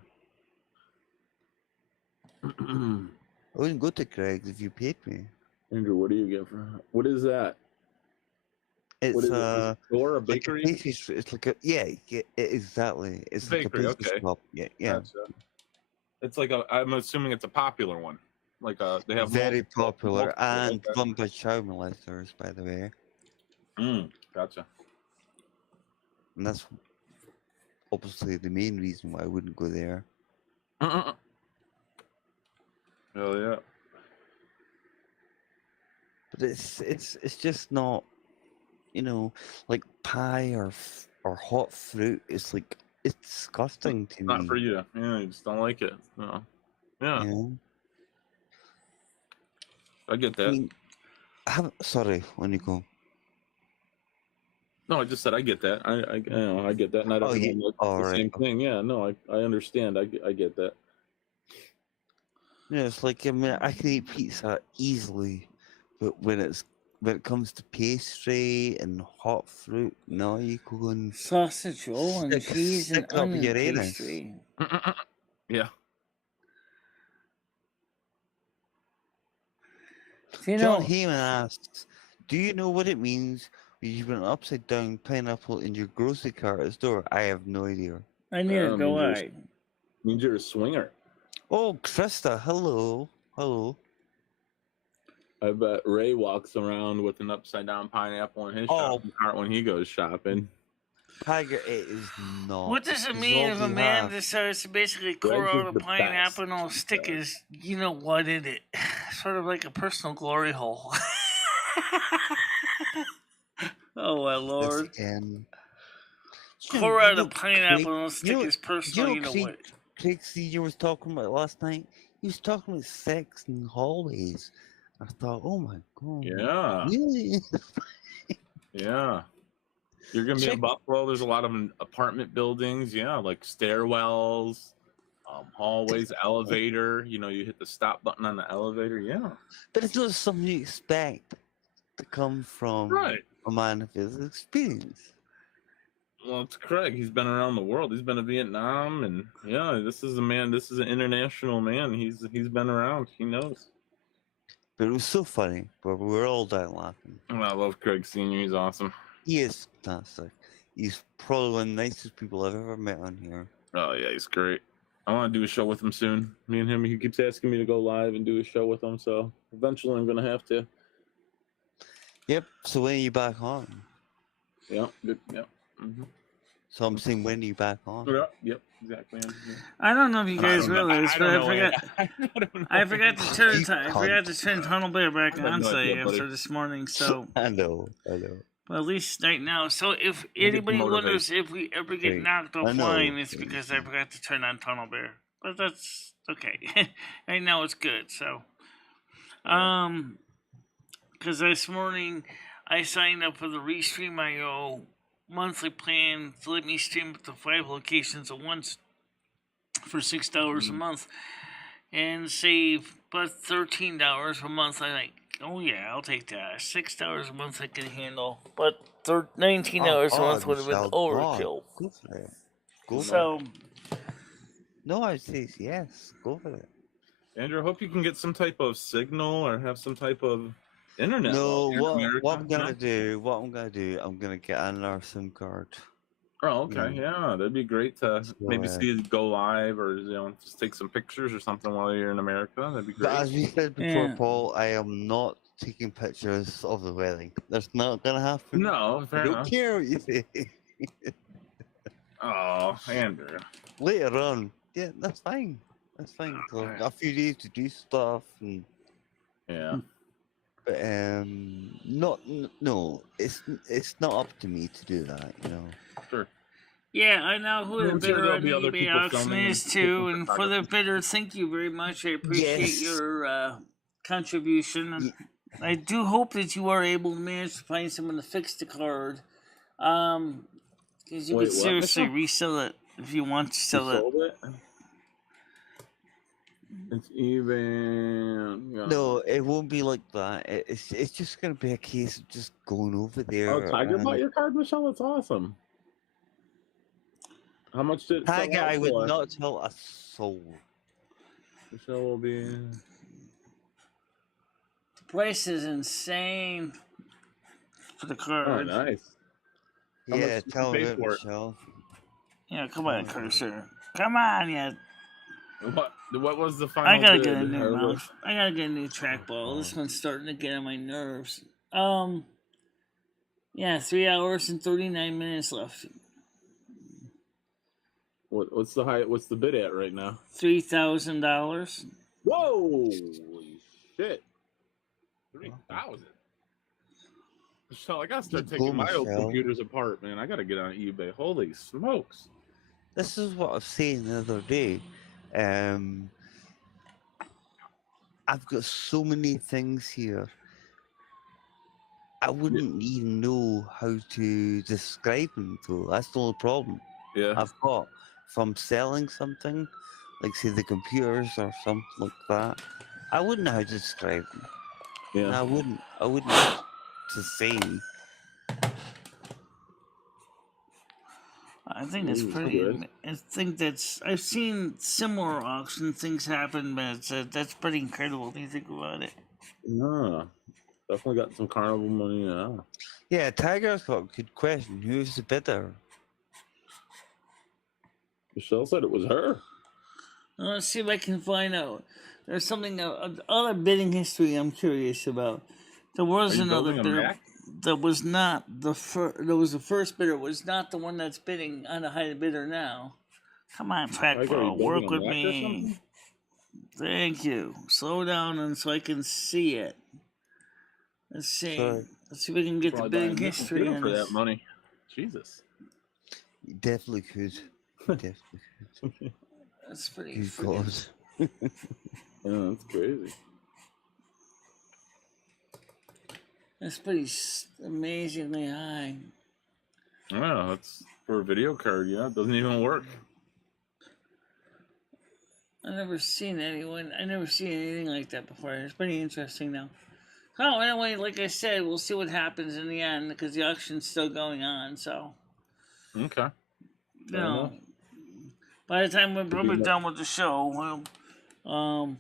I wouldn't go to Greg's if you paid me. Andrew, what do you get for what is that? It's What is it? A store, a like a bakery? pastry. It's like a exactly. It's like a Bakery, pastry okay. shop. Yeah. Gotcha. It's like I'm assuming it's a popular one. Like they have Very multiple- popular and okay. run by child molesters, by the way. Gotcha. And that's obviously the main reason why I wouldn't go there. Hell yeah. But it's just not, like pie or hot fruit. It's like it's disgusting to Not me. for you. Yeah, you just don't like it. No. Yeah. You know? I get that. I mean, sorry, when you go. No, I just said I get that. I get that. Not everyone likes the same thing. Yeah, no, I understand. I get that. Yeah, it's like, I mean, I can eat pizza easily, but when it comes to pastry and hot fruit, no, you go and Sausage roll and cheese and stick up onion your anus. pastry. Yeah. John Heyman asks, "Do you know what it means when you put an upside down pineapple in your grocery cart at the store?" I have no idea. I neither do I. Means you're a swinger. Oh, Krista, hello. I bet Ray walks around with an upside down pineapple in his shopping cart when he goes shopping. Tiger, it is not. What does it mean if a man decides to basically core out a pineapple and all stick his, you know what, in it? Sort of like a personal glory hole. Oh my lord. Core out a pineapple and stick his personal, you know what? Craig Caesar was talking about last night. He was talking about sex in hallways. I thought, oh my god. Yeah. Really? Yeah. You're going to be in Buffalo. There's a lot of apartment buildings. Yeah, like stairwells, hallways, elevator. You know, you hit the stop button on the elevator. Yeah. But it's not something you expect to come from a man of his experience. Well, it's Craig. He's been around the world. He's been to Vietnam, and yeah, this is a man. This is an international man. He's been around. He knows. But it was so funny. But we were all down laughing. Oh, I love Craig Sr. He's awesome. He is fantastic. He's probably one of the nicest people I've ever met on here. Oh yeah, he's great. I want to do a show with him soon. Me and him. He keeps asking me to go live and do a show with him. So eventually, I'm gonna have to. Yep. So when are you back on? Yeah. Good. Yeah. Mm-hmm. So I'm saying, when are you back on? Yep, exactly. I don't know if you guys realize, but I forgot to turn Tunnel Bear back on today after this morning. So I know. Well, at least right now. So if anybody wonders if we ever get knocked offline, it's because I forgot to turn on Tunnel Bear. But that's okay. Right now it's good. So, because this morning I signed up for the Restream.io monthly plan to let me stream up to 5 locations at once for $6 a month and save about $13 a month. I'm like, oh yeah, I'll take that. $6 a month I can handle, but $19 a month would have been overkill. Go for it. No, I say yes. Go for it. Andrew, I hope you can get some type of signal or have some type of internet. No, what I'm gonna do, I'm gonna get another SIM card. Oh, okay, yeah, that'd be great to maybe see you go live or just take some pictures or something while you're in America. That'd be great. But as we said before, Paul, I am not taking pictures of the wedding. That's not gonna happen. No, fair enough. I don't care what you say. Oh, Andrew. Later on, yeah, that's fine. That's fine. So I've got a few days to do stuff and but no, it's not up to me to do that, Sure. Yeah, I know who the bidder on the eBay auction is too, and for the bidder, thank you very much. I appreciate your contribution. I do hope that you are able to manage to find someone to fix the card. Because you Wait, could what, seriously Michelle? resell it if you want to You sell it. sold it? It's even. No, it won't be like that. It's just gonna be a case of just going over Oh, there Tiger bought and your card, Michelle? That's awesome. How much did it sell Tiger. out I would for? not tell a soul. Michelle will be. The price is insane for the Oh, card. nice. How much Yeah, did you tell pay me, for it? Michelle. Yeah, come on, cursor. Come on, yeah. What was the final I gotta bid? get a new Or mouse. I gotta get a new trackball. This one's starting to get on my nerves. Yeah, 3 hours and 39 minutes left. what's the high? What's the bid at right now? $3,000. Whoa! Holy shit! 3,000. Michelle, I gotta start You taking go, my old Michelle. computers apart, man. I gotta get on eBay. Holy smokes! This is what I was saying the other day. I've got so many things here. I wouldn't even know how to describe them, though. That's the only problem Yeah. I've got. If I'm selling something, like say the computers or something like that, I wouldn't know how to describe them. Yeah. I wouldn't know to say. I think that's Ooh, pretty. good. I think that's. I've seen similar auction things happen, but that's pretty incredible if you think about it. Yeah. Definitely got some carnival money now. Yeah, Tiger's got a good question. Who's the bidder? Michelle said it was her. Let's see if I can find out. There's something other bidding history I'm curious about. There was Are you another building a bidder Mac? that was not the first. There was the first bidder was not the one that's bidding on the higher bidder now. Come on, Tiger, are you Trackball, building work a with Mac or me. something? Thank you. Slow down and so I can see it. Let's see. Sorry. Let's see if we can get the Probably bidding buying a new history computer on for this. that money. Jesus. You definitely could. You definitely could. That's pretty. Good Friggin- God. Yeah, that's crazy. That's pretty amazingly high. Yeah, that's for a video card. Yeah, it doesn't even work. I never seen anything like that before. It's pretty interesting now. Oh, anyway, like I said, we'll see what happens in the end because the auction's still going on. So, Okay. you know, by the time we're probably done with the show, or at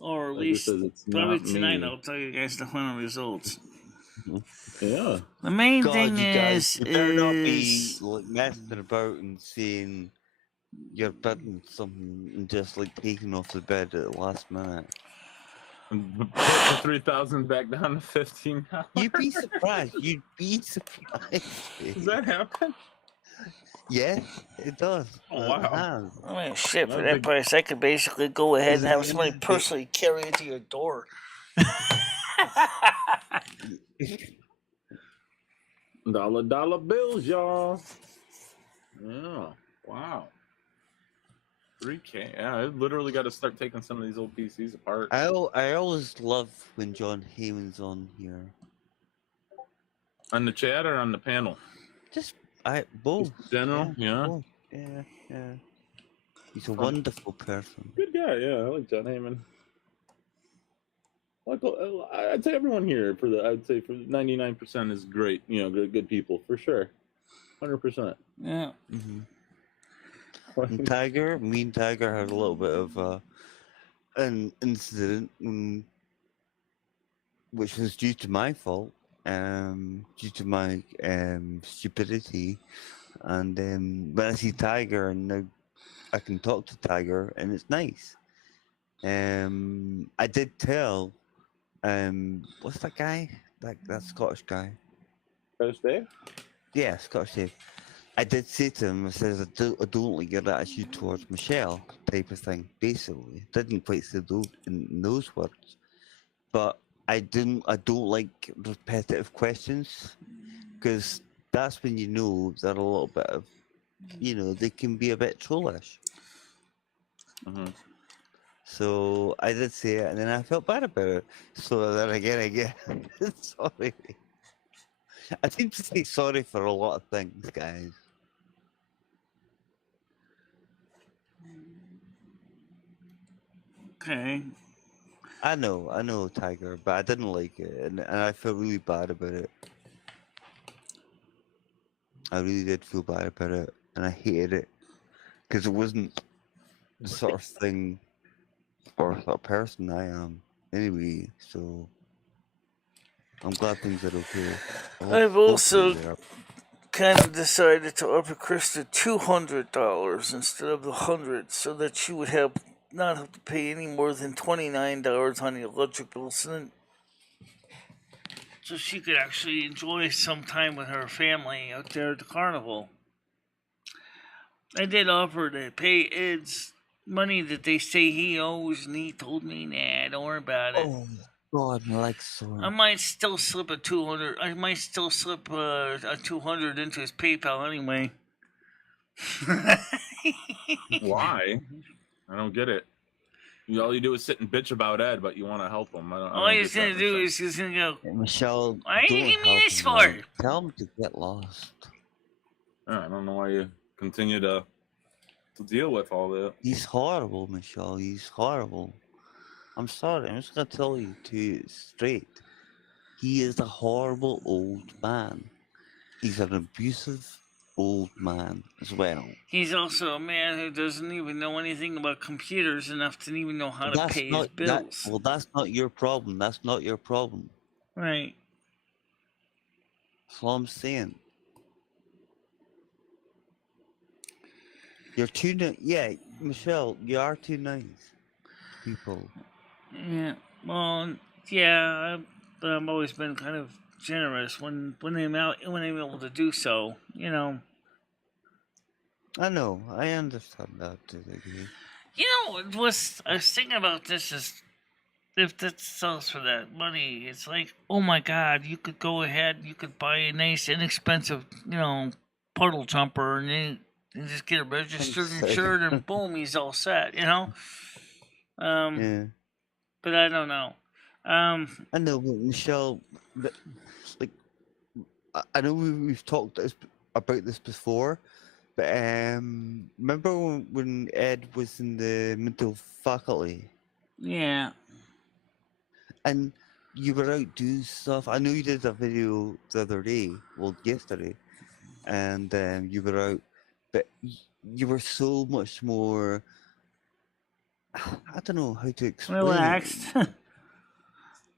Tiger least says it's probably not tonight, me. I'll tell you guys the final results. Yeah. The main God, thing you guys, you better not be is like messing about and saying you're bidding something and just like taking off the bed at the last minute. Put the 3,000 back down to 15. You'd be surprised. You'd be surprised. Does that happen? Yeah, it does. Oh, It wow. has. I mean, shit, for Not that big- price, I could basically go ahead and have somebody Yeah. personally carry it to your door. Dollar bills, y'all. Yeah. Wow. 3K. Yeah, I literally got to start taking some of these old PCs apart. I always love when John Heyman's on here. On the chat or on the panel? Just both. Just general, yeah. Both. Yeah. He's a wonderful person. Good guy, yeah. I like John Heyman. I'd say everyone here I'd say for 99% is great. You know, good people for sure. 100%. Yeah. Mm-hmm. And Tiger, me and Tiger had a little bit of an incident, which was due to my fault, due to my stupidity. And when I see Tiger, and now I can talk to Tiger, and it's nice. I did tell, what's that guy? That Scottish guy. Scottish Dave? Yeah, Scottish Dave. I did say to him, I says, I don't like your attitude towards Michelle, type of thing, basically. Didn't quite say those in those words. But I don't like repetitive questions, because that's when you know they're a little bit of, they can be a bit trollish. Mm-hmm. So I did say it, and then I felt bad about it. So then again, sorry. I seem to say sorry for a lot of things, guys. Okay. I know, Tiger, but I didn't like it, and I felt really bad about it. I really did feel bad about it, and I hated it because it wasn't the sort of thing or sort of person I am anyway. So I'm glad things are okay. I've Hopefully also they're up. kind of decided to offer Krista $200 instead of the 100, so that she would have not have to pay any more than $29 on the electric bill, so she could actually enjoy some time with her family out there at the carnival. I did offer to pay Ed's money that they say he owes, and he told me, nah, don't worry about it. Oh God, my leg's I sore. might still slip a 200. I might still slip a 200 into his PayPal anyway. Why? I don't get it. All you do is sit and bitch about Ed, but you want to help him. I All don't he's get that, gonna do Michelle. is he's gonna go, Hey, Michelle, why are you don't giving me help this him. for? Like, tell him to get lost. I don't know why you continue to deal with all that. He's horrible, Michelle. He's horrible. I'm sorry. I'm just gonna tell you to straight. He is a horrible old man. He's an abusive old man as well. He's also a man who doesn't even know anything about computers enough to even know how to That's pay his not that. bills. Well, that's not your problem. That's not your problem. Right. That's all I'm saying. You're too nice. Yeah, Michelle, you are too nice. People. Yeah. Well, yeah. I've always been kind of generous when I'm able to do so. You know. I know. I understand that to a degree. You know, I was thinking about this is if that sells for that money, it's like, oh my god, you could go ahead, you could buy a nice, inexpensive, puddle jumper, and then you just get it registered and insured, and boom, he's all set. Yeah. But I don't know. I know, but Michelle, but, like, I know we've talked about this before, but remember when Ed was in the mental faculty Yeah. and you were out doing stuff? I know you did a video the other day, well, yesterday, and you were out, but you were so much more. I don't know how to explain Relaxed. it.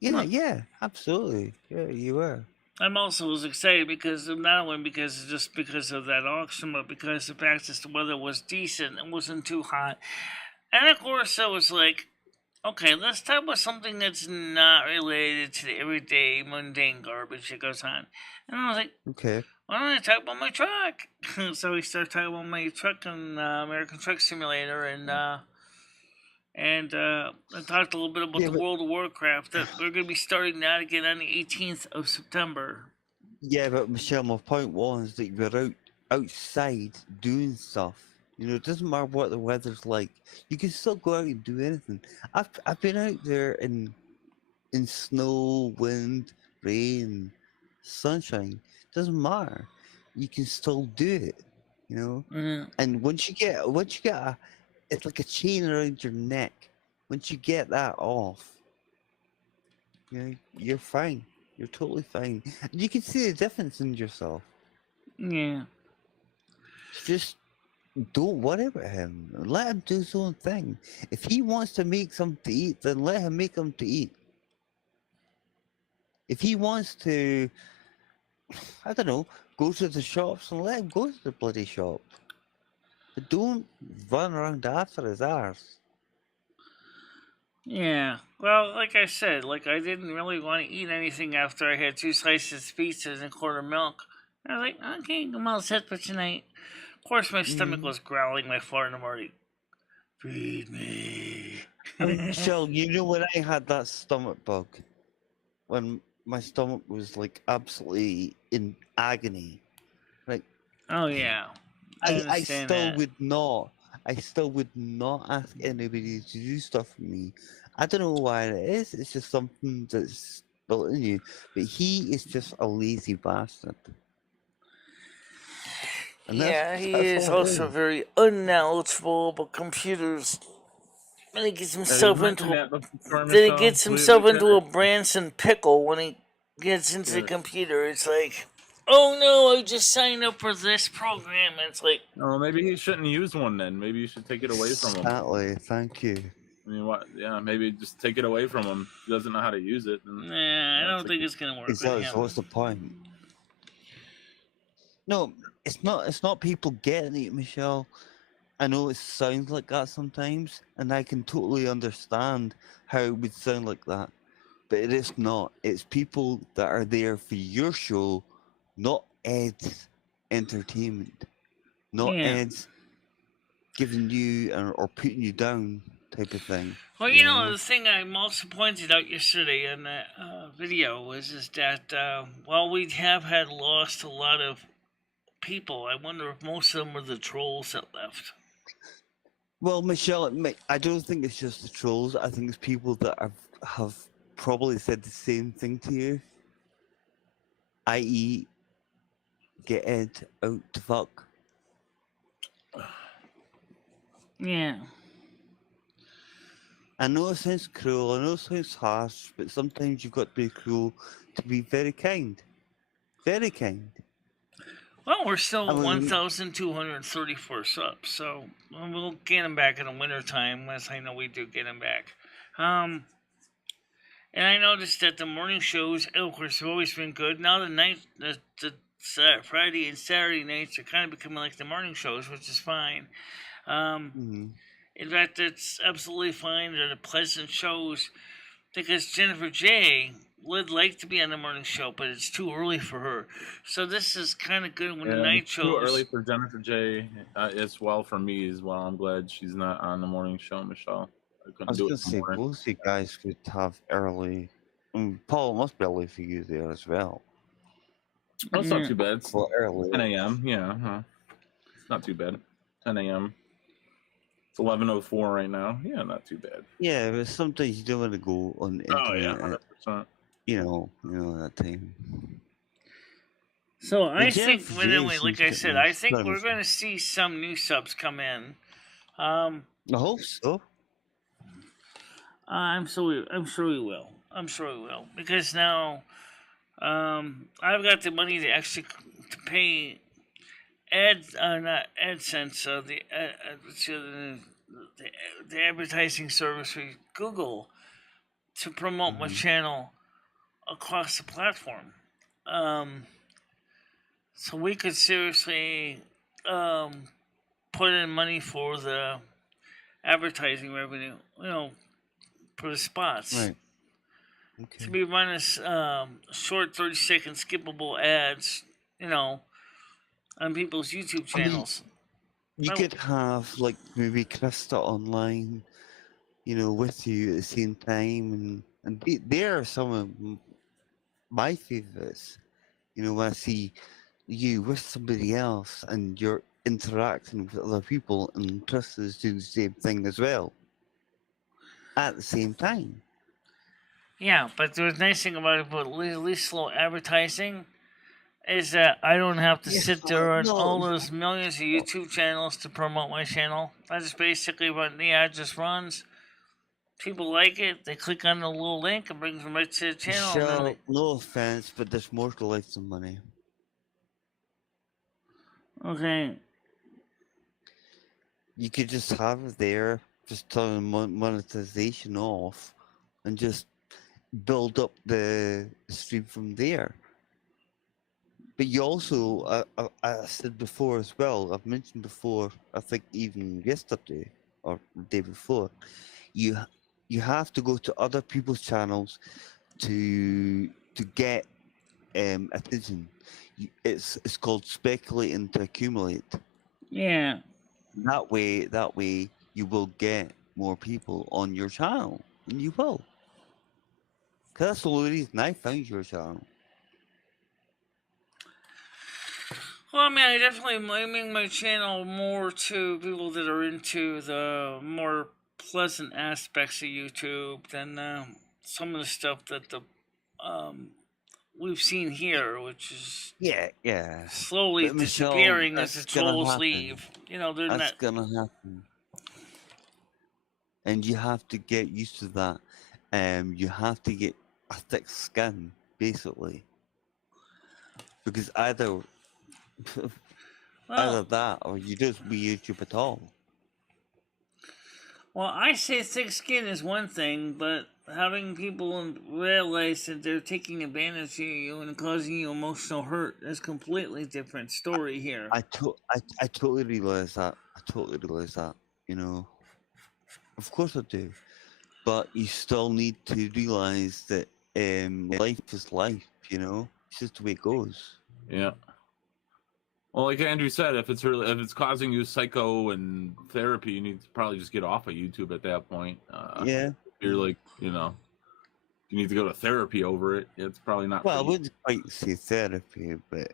Yeah, absolutely. Yeah, you were. I'm also as excited because not only because just because of that auction, but because the fact that the weather was decent and wasn't too hot. And of course, I was like, okay, let's talk about something that's not related to the everyday mundane garbage that goes on. And I was like, Okay. why don't I talk about my truck? So we started talking about my truck on American Truck Simulator, and I talked a little bit about Yeah, the but World of Warcraft that we're going to be starting that again on the 18th of September. yeah, but Michelle, my point was that you were outside doing stuff. You know, it doesn't matter what the weather's like. You can still go out and do anything. I've been out there in snow, wind, rain, sunshine. Doesn't matter. You can still do it. You know. Mm. And once you get it's like a chain around your neck. Once you get that off, you know, you're fine. You're totally fine. And you can see the difference in yourself. Yeah. Just don't worry about him. Let him do his own thing. If he wants to make something to eat, then let him make something to eat. If he wants to, I don't know, go to the shops, and let him go to the bloody shop. But don't run around after his arse. Yeah. Well, like I said, I didn't really want to eat anything after I had 2 slices of pizza and a quart of milk. I was like, okay, I'm all set for tonight. Of course, my stomach was growling my fart in the morning. Feed me. Michelle, you know when I had that stomach bug? When my stomach was like absolutely in agony. Like Oh, yeah. I I understand still that. would not. I still would not ask anybody to do stuff for me. I don't know why it is. It's just something that's built in you. But he is just a lazy bastard. And Yeah, he that's is all it also is. very unknowledgeable about computers. And he gets You himself mentioned into that before, then he Michelle. gets himself into a Branson pickle when he gets into the Yeah. computer. It's like, oh no, I just signed up for this program. And it's like, Oh, maybe he shouldn't use one then. Maybe you should take it away from him. Exactly. Thank you. I mean, what? Yeah, maybe just take it away from him. He doesn't know how to use it. And, nah, I don't think it's gonna work with Exactly. him. So what's the point? No, it's not. It's not people getting it, Michelle. I know it sounds like that sometimes, and I can totally understand how it would sound like that. But it is not. It's people that are there for your show, not Ed's entertainment, not Yeah. Ed's giving you or putting you down type of thing. Well, you know, the thing I also pointed out yesterday in that video was is that while we have had lost a lot of people, I wonder if most of them were the trolls that left. Well, Michelle, I don't think it's just the trolls. I think it's people that have probably said the same thing to you, i.e., get Ed out to fuck. Yeah. I know it sounds cruel, I know it sounds harsh, but sometimes you've got to be cruel to be very kind. Very kind. Well, we're still I mean, 1,234 subs, so we'll get them back in the wintertime, unless I know we do get them back. And I noticed that the morning shows, of course, have always been good. Now the Friday and Saturday nights are kind of becoming like the morning shows, which is fine. In fact, it's absolutely fine. They're the pleasant shows because Jennifer J would like to be on the morning show, but it's too early for her. So this is kind of good when the night shows. Too early for Jennifer J. As well for me as well. I'm glad she's not on the morning show, Michelle. I was going to say, both you guys could have early. Paul, it must be early for you there as well. Oh, it's not too bad. It's well, early. 10 a.m. Yeah, it's not too bad. 10 a.m. It's 11:04 right now. Yeah, not too bad. Yeah, but sometimes you don't want to go on the internet. Oh yeah, 100%. You know that time. So I think, anyway, like I said, I think we're going to see some new subs come in. I hope so. I'm sure we will. Because now I've got the money to actually to pay not AdSense, the advertising service for Google to promote my channel across the platform. So we could seriously put in money for the advertising revenue, for the spots. Right. Okay. To be running short 30-second skippable ads, on people's YouTube channels. You could have like maybe Krista online, with you at the same time, and they are some of my favorites. When I see you with somebody else and you're interacting with other people, and Krista's doing the same thing as well at the same time. Yeah, but the nice thing about it, at least slow advertising, is that I don't have to sit there on all those millions of YouTube channels to promote my channel. I just basically run the ad just runs. People like it, they click on the little link and brings them right to the channel. Sure, no offense, but there's more to life than money. Okay. You could just have it there, just turn monetization off, and just build up the stream from there. But you also, I said before as well, I've mentioned before, I think even yesterday or the day before, you have to go to other people's channels to get attention. It's called speculating to accumulate. Yeah. That way you will get more people on your channel, and you will. Because that's the only reason I found your channel. Well, I mean, I definitely make my channel more to people that are into the more pleasant aspects of YouTube than some of the stuff that the um, we've seen here, which is Yeah. slowly But Michelle, disappearing as the that's gonna trolls happen. leave. You know, they're That's not. gonna happen. And you have to get used to that. You have to get a thick skin, basically. Because either Well, that or you just be YouTube at all. well, I say thick skin is one thing, but having people realize that they're taking advantage of you and causing you emotional hurt is a completely different story here. I totally realize that. I totally realize that. You know, of course I do. But you still need to realize that life is life. You know, it's just the way it goes. Yeah. Well, like Andrew said, if it's causing you psycho and therapy, you need to probably just get off of YouTube at that point. Yeah. If you're like, you need to go to therapy over it. It's probably not. Well, I for you. wouldn't quite say therapy, but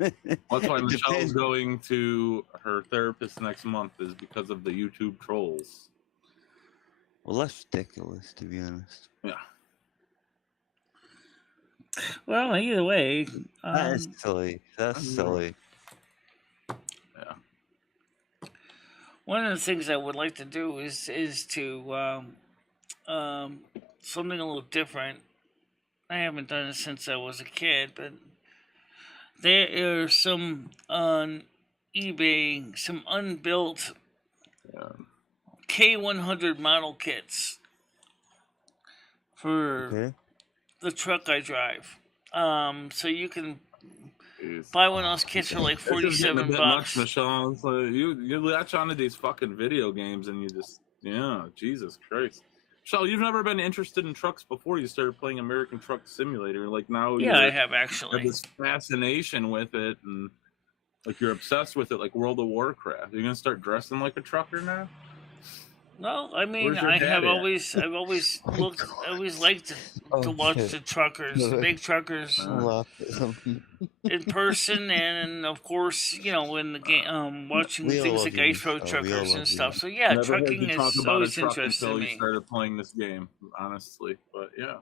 Well, that's why it Michelle's depends. going to her therapist next month is because of the YouTube trolls. Well, that's ridiculous, to be honest. Yeah. Well, either way, That is silly. That's silly. Yeah. one of the things I would like to do is to something a little different. I haven't done it since I was a kid, but there are some on eBay, some unbuilt K100 model kits for Okay. the truck I drive. So you can Jeez. buy one of those kits for like This is getting a bit $47. much, Michelle. It's like you latch onto these fucking video games and you just Jesus Christ. Michelle, you've never been interested in trucks before you started playing American Truck Simulator. Like now Yeah, I have have actually. this fascination with it and like you're obsessed with it like World of Warcraft. Are you gonna start dressing like a trucker now? Well, I mean, Where's your I've dad at? always looked, I always liked to watch shit. the truckers, big truckers, Laugh at something. in person, and of course, in the game, watching We all things love like you, Ice Road Michelle. We all Truckers love and you. stuff. So yeah, Never heard trucking you talk is about a always truck interested until me. you started playing this game, honestly. But yeah.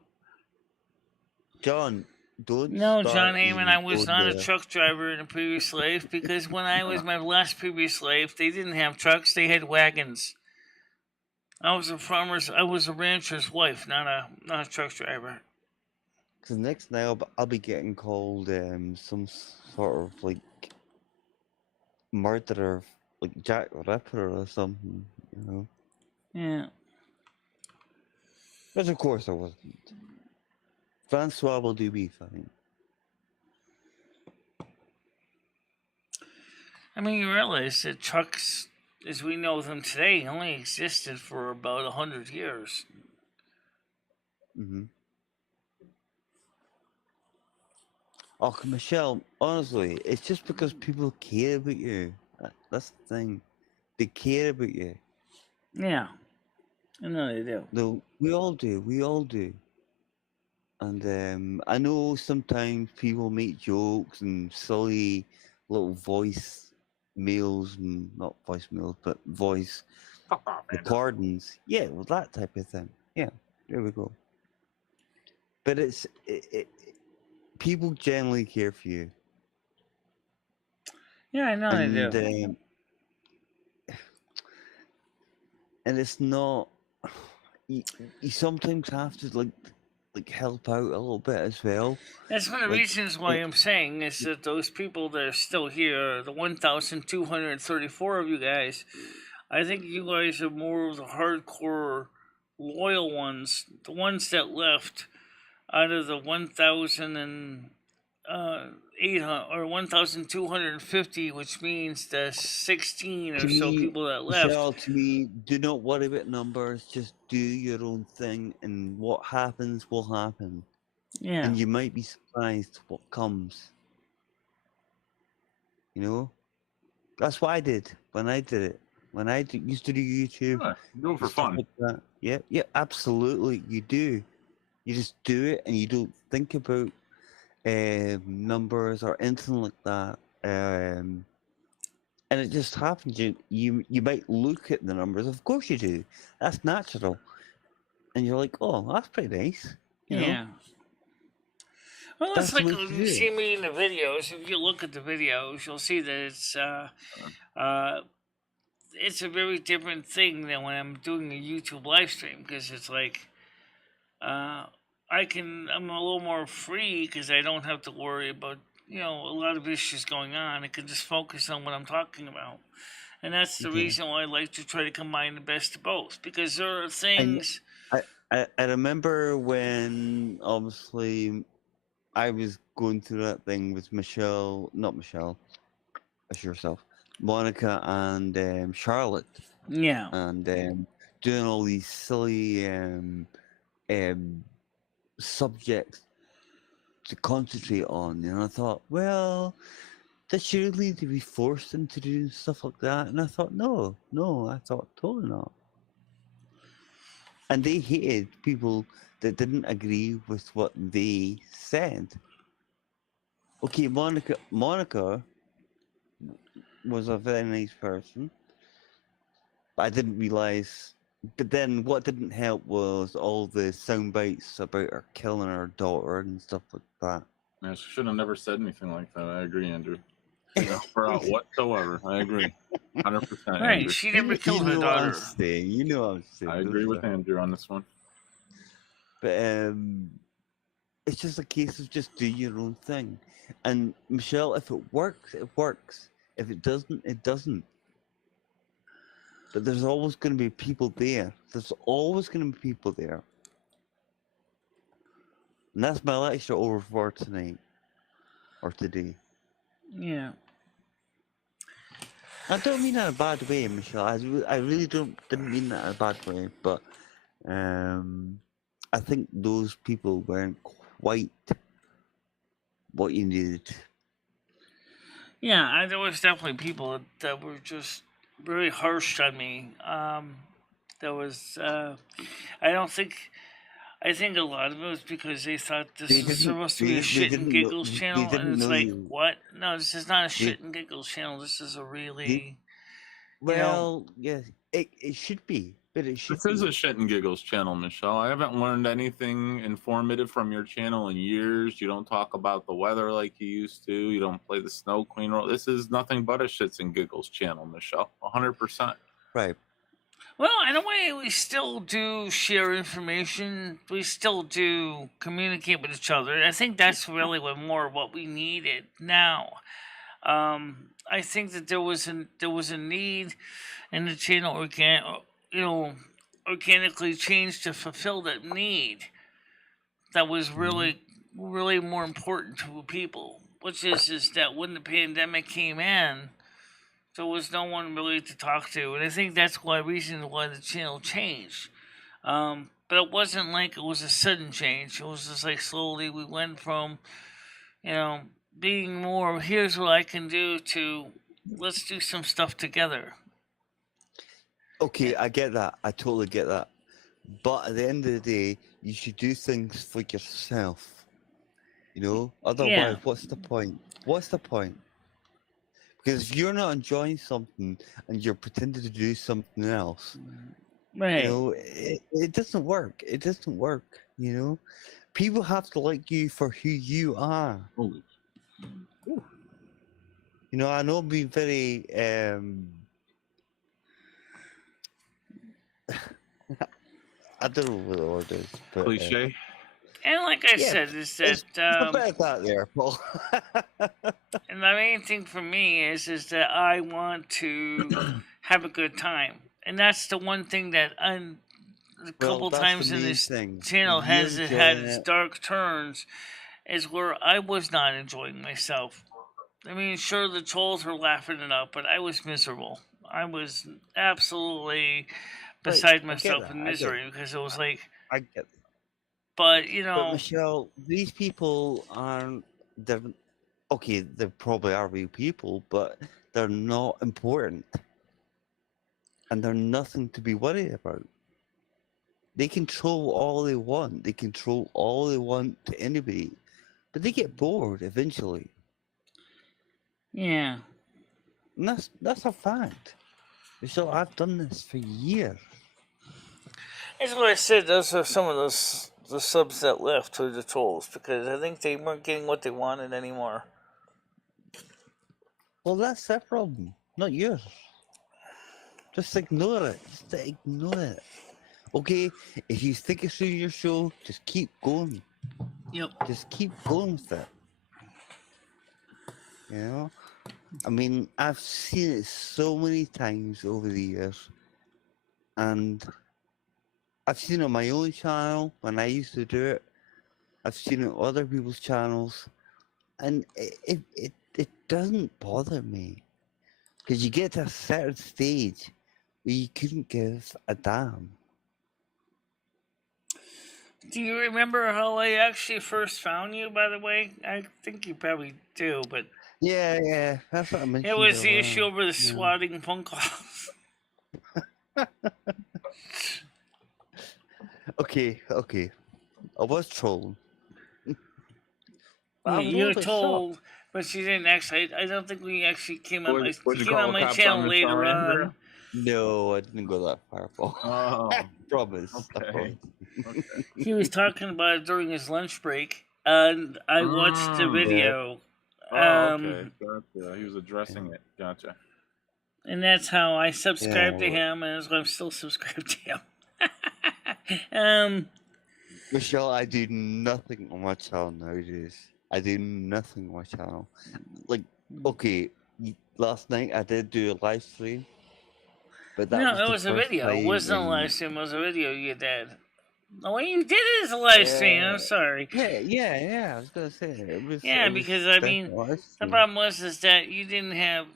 John, don't No, start John Heyman, I was on not a the- truck driver in a previous life because when I was my last previous life, they didn't have trucks; they had wagons. I was a rancher's wife, not a truck driver. Cause next now I'll be getting called some sort of like murderer, like Jack the Ripper or something, you know. Yeah. But of course I wasn't. Francois will do me fine. I mean, you realize that trucks, as we know them today, only existed for about 100 years. Mm-hmm. Oh, Michelle, honestly, it's just because people care about you. That's the thing. They care about you. Yeah. I know they do. No, we all do. We all do. And I know sometimes people make jokes and silly little voice mails, and not voicemails, but voice Fuck off, Andrew. recordings. Yeah, well, that type of thing. Yeah, there we go. But people generally care for you. Yeah, I know they do. And it's not. You sometimes have to like help out a little bit as well. That's one of the like, reasons why I'm saying is that those people that are still here, the 1,234 of you guys, I think you guys are more of the hardcore, loyal ones, the ones that left out of the 1,800 or 1,250, which means the 16 or To so me, people that left. Michelle, to me, do not worry about numbers. Just do your own thing, and what happens will happen. Yeah. And you might be surprised what comes. You know, that's what I did when I did it. When I used to do YouTube, Yeah, do it for and stuff fun. like that. Yeah, absolutely. You do. You just do it, and you don't think about numbers or anything like that. and it just happens. You might look at the numbers. Of course you do. That's natural. And you're like, oh, that's pretty nice. You know, Yeah. Well, it's that's the like way to when do you it. see me in the videos. If you look at the videos, you'll see that uh, it's a very different thing than when I'm doing a YouTube live stream because it's like uh, I'm a little more free because I don't have to worry about a lot of issues going on. I can just focus on what I'm talking about, and that's the Yeah. reason why I like to try to combine the best of both because there are And things. I remember when obviously I was going through that thing with not Michelle, as yourself, Monica and Charlotte, Yeah. and doing all these silly um, subjects to concentrate on. And I thought, well, does you really need to be forced into doing stuff like that? And I thought, no, I thought totally not. And they hated people that didn't agree with what they said. Okay, Monica was a very nice person, but I didn't realize. But then what didn't help was all the sound bites about her killing her daughter and stuff like that. Yeah, she should have never said anything like that. I agree, Andrew. Shouldn't help her out whatsoever. I agree. 100%, Right. Andrew. She never You killed her know what I'm daughter. saying. You know what I'm saying. I agree with Andrew on this one. But it's just a case of just do your own thing. And Michelle, if it works, it works. If it doesn't, it doesn't. But there's always going to be people there. There's always going to be people there. And that's my lecture over for tonight. Or today. Yeah. I don't mean that in a bad way, Michelle. I really didn't mean that in a bad way. But I think those people weren't quite what you needed. Yeah, there was definitely people that were just very harsh on me. There was, I don't think, I think a lot of it was because they thought this They was didn't. supposed to be a They shit and didn't know. giggles They channel, and didn't it's know like, you. what? No, this is not a They, shit and giggles channel. This is a they, really, you know, well, yes, it should be, but it should This is be. a shit and giggles channel, Michelle. I haven't learned anything informative from your channel in years. You don't talk about the weather like you used to. You don't play the Snow Queen role. This is nothing but a shits and giggles channel, Michelle. 100%. Right. well, in a way, we still do share information. We still do communicate with each other. I think that's really what we needed now. I think that there was a need in the channel organically changed to fulfill that need that was really more important to people. Which is that when the pandemic came in, there was no one really to talk to, and I think that's why reason why the channel changed. But it wasn't like it was a sudden change. It was just like slowly we went from you know being more here's what I can do to let's do some stuff together. Okay, I get that. I totally get that. But at the end of the day, you should do things for yourself. You know. Yeah. Otherwise, what's the point? What's the point? Because if you're not enjoying something and you're pretending to do something else, you Right. know, it doesn't work. It doesn't work. You know, people have to like you for who you are. Holy. You know, I know I'm being very I don't know what the word is, but Cliche. And like I yeah, said, is it's that a bit of that there, Paul. and the main thing for me is that I want to have a good time, and that's the one thing that a Well, couple that's the times in main this thing. channel You're has it had enjoying its it. dark turns, is where I was not enjoying myself. I mean, sure, the trolls were laughing it up, but I was miserable. I was absolutely Right, beside I get myself that. in I get misery because it was like, I get that. but But Michelle, these people aren't. They're okay. They probably are real people, but they're not important, and they're nothing to be worried about. They control all they want. They control all they want to anybody, but they get bored eventually. Yeah. And that's a fact. So I've done this for years. That's what I said. Those are some of the subs that left to the trolls because I think they weren't getting what they wanted anymore. Well, that's their problem, not yours. Just ignore it. Just ignore it. Okay, if you think it's through your show, just keep going. Yep. Just keep going with it. You know? I mean, I've seen it so many times over the years. And I've seen it on my own channel when I used to do it. I've seen it on other people's channels. And it doesn't bother me. Because you get to a certain stage where you couldn't give a damn. Do you remember how I actually first found you, by the way? I think you probably do, but Yeah, that's what I mentioned. it was the earlier. issue over the swatting phone calls. Okay. I was trolling. Yeah, I'm you were loaded up. told, but she didn't actually. I don't think we actually came on. Would You you came call on the my cops channel on later Michelle, Andrew? on. No, I didn't go that far, Paul. Oh, Promise. I okay. promise. Okay. He was talking about it during his lunch break, and I watched the video. Oh, okay. Gotcha. He was addressing it. Gotcha. And that's how I subscribed to Yeah. him, and that's why I'm still subscribed to him. Michelle, I do nothing on my channel nowadays. I do nothing on my channel. Like, okay, last night I did do a live stream, but that No, was it the was a first video. It time wasn't a in- live stream. It was a video you did. The way you did it is a live stream. I'm sorry. Yeah. I was gonna say it was. Yeah, it was because I mean, definitely a live the stream. problem was is that you didn't have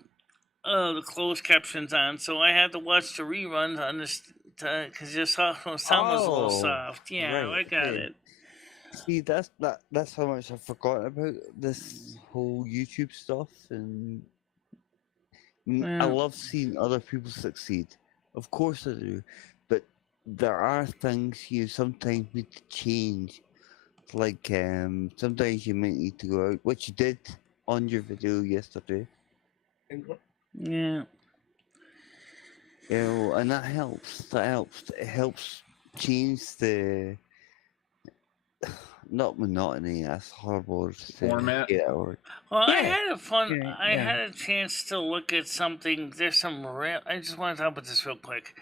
the closed captions on, so I had to watch the reruns on this because your sound was a little Oh, soft. Yeah, right, I got okay. it. See, that's how much I've forgotten about this whole YouTube stuff, and I love seeing other people succeed. Of course I do, but there are things you sometimes need to change. Like sometimes you might need to go out, which you did on your video yesterday. Yeah. You know, and that helps. It helps change the not monotony. That's horrible. Format? Yeah, or Well, I yeah. had a fun. Yeah, I yeah. had a chance to look at something. There's some real. I just want to talk about this real quick.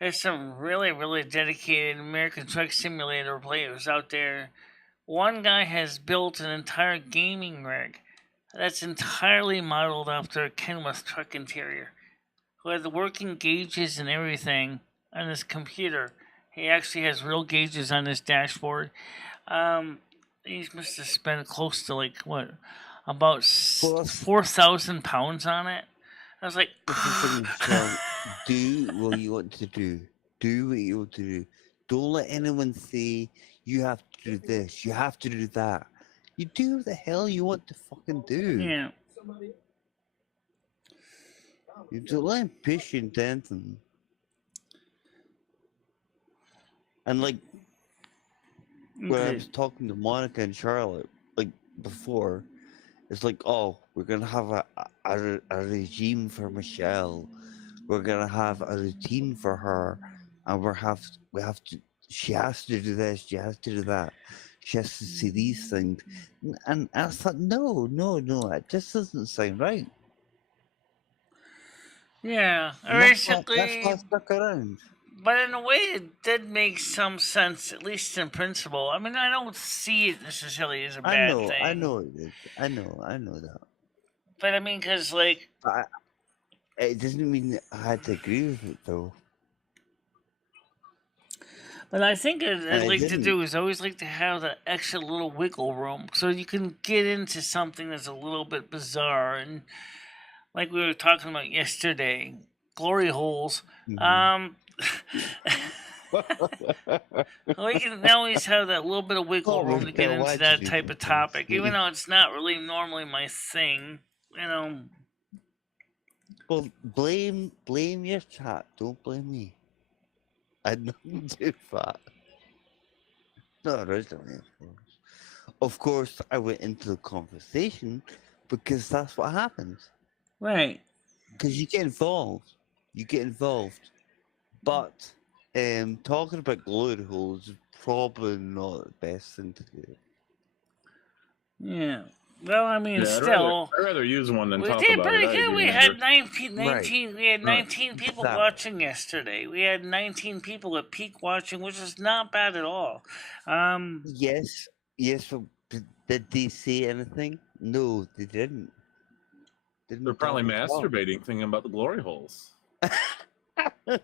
There's some really dedicated American Truck Simulator players out there. One guy has built an entire gaming rig that's entirely modeled after a Kenworth truck interior, who had the working gauges and everything on his computer. He actually has real gauges on his dashboard. He must have spent close to like what, about Well, 4,000 pounds on it. I was like, that's the thing, Michelle. Do what you want to do. Do what you want to do. Don't let anyone say you have to do this. You have to do that. You do what the hell you want to fucking do. yeah. You don't let him push you into anything. And like when I was talking to Monica and Charlotte, like before, it's like, oh, we're gonna have a regime for Michelle. We're gonna have a routine for her, and we have to. She has to do this. She has to do that. She has to see these things. And I thought, no, it just doesn't sound right. Yeah, And that's why basically. I stuck around. But in a way, it did make some sense, at least in principle. I mean, I don't see it necessarily as a bad thing. I know it is. I know that. But I mean, because like, it doesn't mean that I had to agree with it though. but I think what I'd like to didn't. do is always like to have the extra little wiggle room, so you can get into something that's a little bit bizarre, and like we were talking about yesterday, glory holes. Mhm. We can always have that little bit of wiggle room to get into that type of topic, even though it's not really normally my thing. You know. Well, blame your chat. Don't blame me. I had nothing to do with that. Not originally, of course. Of course, I went into the conversation because that's what happens. Right. Because you get involved. But talking about glory holes is probably not the best thing to do. Yeah. Well, I mean, Yeah, still, I'd rather use one than we talk did about pretty it. I good. agree, We Andrew. had 19, we had Right. 19 people Exactly. watching yesterday. We had 19 people at peak watching, which is not bad at all. Yes, but did they say anything? No, they didn't. They're probably masturbating, thinking about the glory holes. Yeah.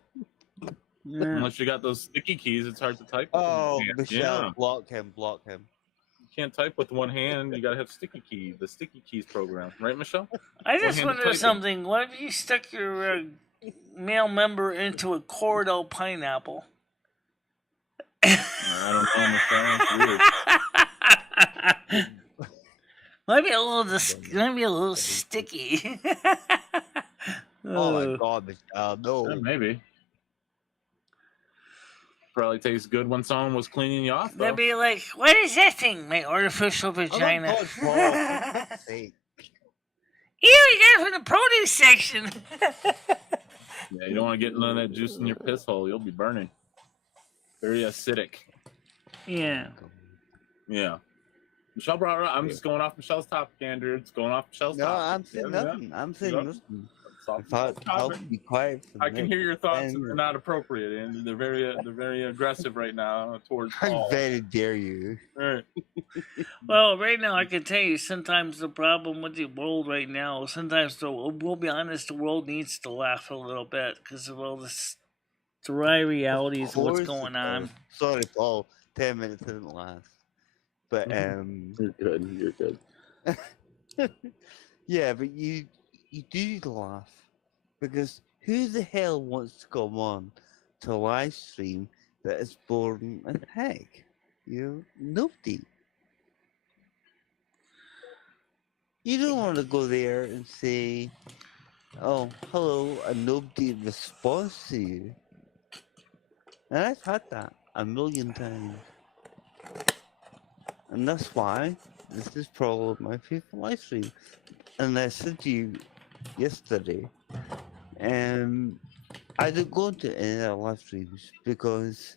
Unless you got those sticky keys, it's hard to type with Oh, one hand. Michelle, Yeah. block him. You can't type with one hand. You got to have the sticky keys program. Right, Michelle? I just One-handed wonder typing. something. What if you stuck your male member into a cordial pineapple? I don't know, Michelle. It's weird. Might be a little sticky. Oh my God, Michelle, no. Yeah, maybe. Probably tastes good when someone was cleaning you off, though. They'd be like, "What is that thing? My artificial Oh my vagina." God, Paul, for God's sake. Ew, you got it from the produce section. Yeah, you don't want to get none of that juice in your piss hole. You'll be burning. Very acidic. Yeah. Yeah. Michelle brought it up. I'm just going off Michelle's topic, Andrew. It's going off Michelle's No, topic. I'm saying nothing. I'm saying Yep. nothing. Soft In fact, I'll topic. be quiet for I can hear your thoughts, and and they're not appropriate, and they're very aggressive right now towards how Paul. very dare you? Right. Well, right now I can tell you sometimes the problem with the world right now, sometimes we'll be honest, the world needs to laugh a little bit because of all this dry realities of what's going on. Sorry, Paul. 10 minutes didn't last. But You're good. yeah, but you do need to laugh because who the hell wants to come on to a live stream that is boring as heck? You know, nobody. You don't want to go there and say, "Oh, hello," and nobody responds to you. And I've had that a million times. And that's why this is probably my favorite live stream. And I said to you yesterday, I don't go to any other live streams because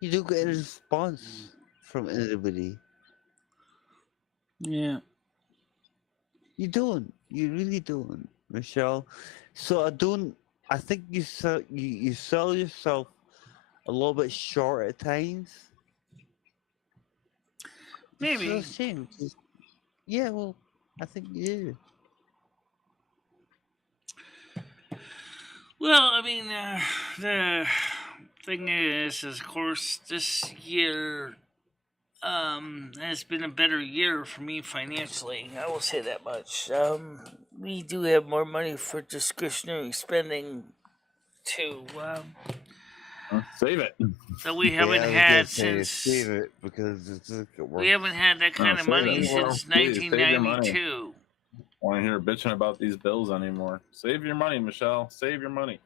you don't get a response from anybody. Yeah. You don't. You really don't, Michelle. So I think you sell yourself a little bit short at times. Maybe. It's a shame. Yeah, well, I think you do. Well, I mean, the thing is, of course, this year has been a better year for me financially. I will say that much. We do have more money for discretionary spending to Save it. that we haven't Yeah, had save since it because it's we haven't had that kind of save money it. Well, since please, save your money. 1992. I want to hear bitching about these bills anymore. Save your money, Michelle. Save your money.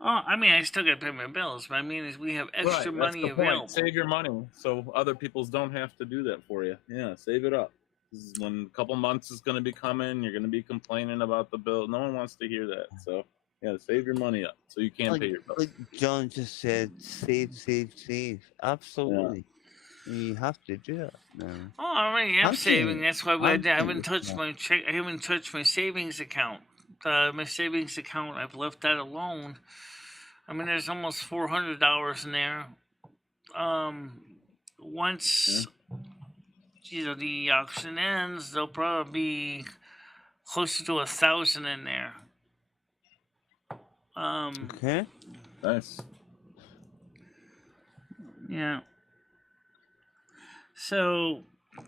Oh, I mean, I still got to pay my bills, but I mean, is we have extra Right, money that's the available. point. Save your money so other people's don't have to do that for you. Yeah, save it up. This is when a couple months is going to be coming, you're going to be complaining about the bill. No one wants to hear that. So, yeah, save your money up so you can pay your bills. Like John just said, save. Absolutely. Yeah. And you have to do it now. Oh, I already am saving. That's why I haven't touched my check. I haven't touched my savings account. My savings account, I've left that alone. I mean, there's almost $400 in there. Once the auction ends, there'll probably be closer to 1,000 in there. Okay. Nice. Yeah. So,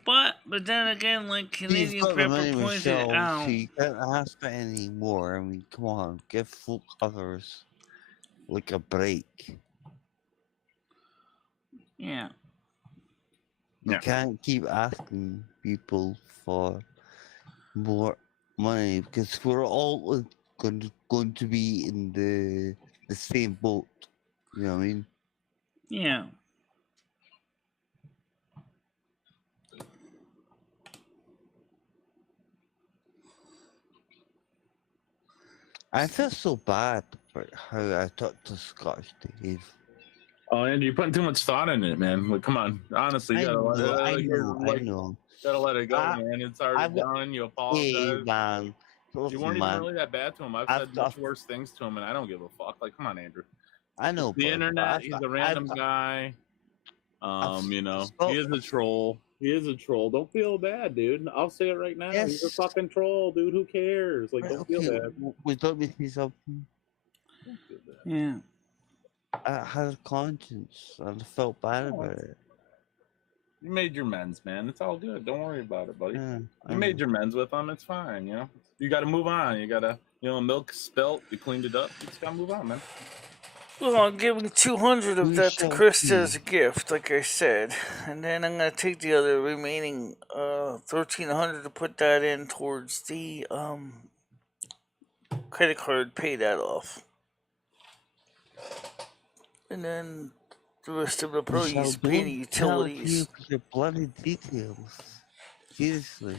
but then again, like Canadian Prepper pointed out, so you can't ask for any more. I mean, come on, give full covers like a break. Yeah. You can't keep asking people for more money because we're all going to be in the same boat. You know what I mean? Yeah. I feel so bad about how I talked to Scottish Dave. Oh, Andrew, you're putting too much thought in it, man. Like, come on. Honestly, you gotta let I know. gotta let it go, I, man. It's already I've got, done. You hey, apologize. man. You Listen, weren't even man. really that bad to him. I've I've said got, much worse things to him, and I don't give a fuck. Like, come on, Andrew. I know, It's the bud, but internet. He's a I've random got, guy. You know, he stop. is a troll. He is a troll. Don't feel bad, dude. I'll say it right now. He's a Yes. fucking troll, dude. Who cares? Like, Right, don't feel okay, bad. would that make me something? Don't feel bad. Yeah. I had a conscience and I felt bad Oh, about it. you made your amends, man. It's all good. Don't worry about it, buddy. Yeah, You made your amends with him. It's fine. You know, you got to move on. You got to, milk spilt. You cleaned it up. You just got to move on, man. Well, I'm giving 200 of We that to shall Krista see. as a gift, like I said, and then I'm gonna take the other remaining 1,300 to put that in towards the credit card, pay that off, and then the rest of the pro Michelle, use pay the don't tell you utilities. your bloody details. Seriously.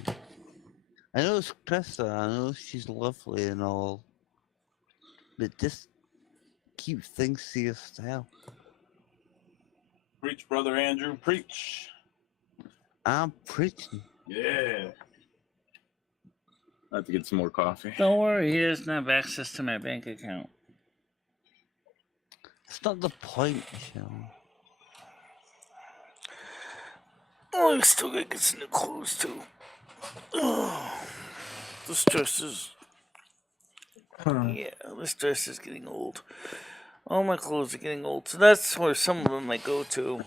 I know it's Krista, I know she's lovely and all, but just keep things to yourself. Preach, brother Andrew. Preach. I'm preaching. Yeah. I have to get some more coffee. Don't worry, he doesn't have access to my bank account. It's not the point, Michelle. Oh, I still gotta get some new clothes too. Oh, this dress is this dress is getting old. All my clothes are getting old, so that's where some of them might go to.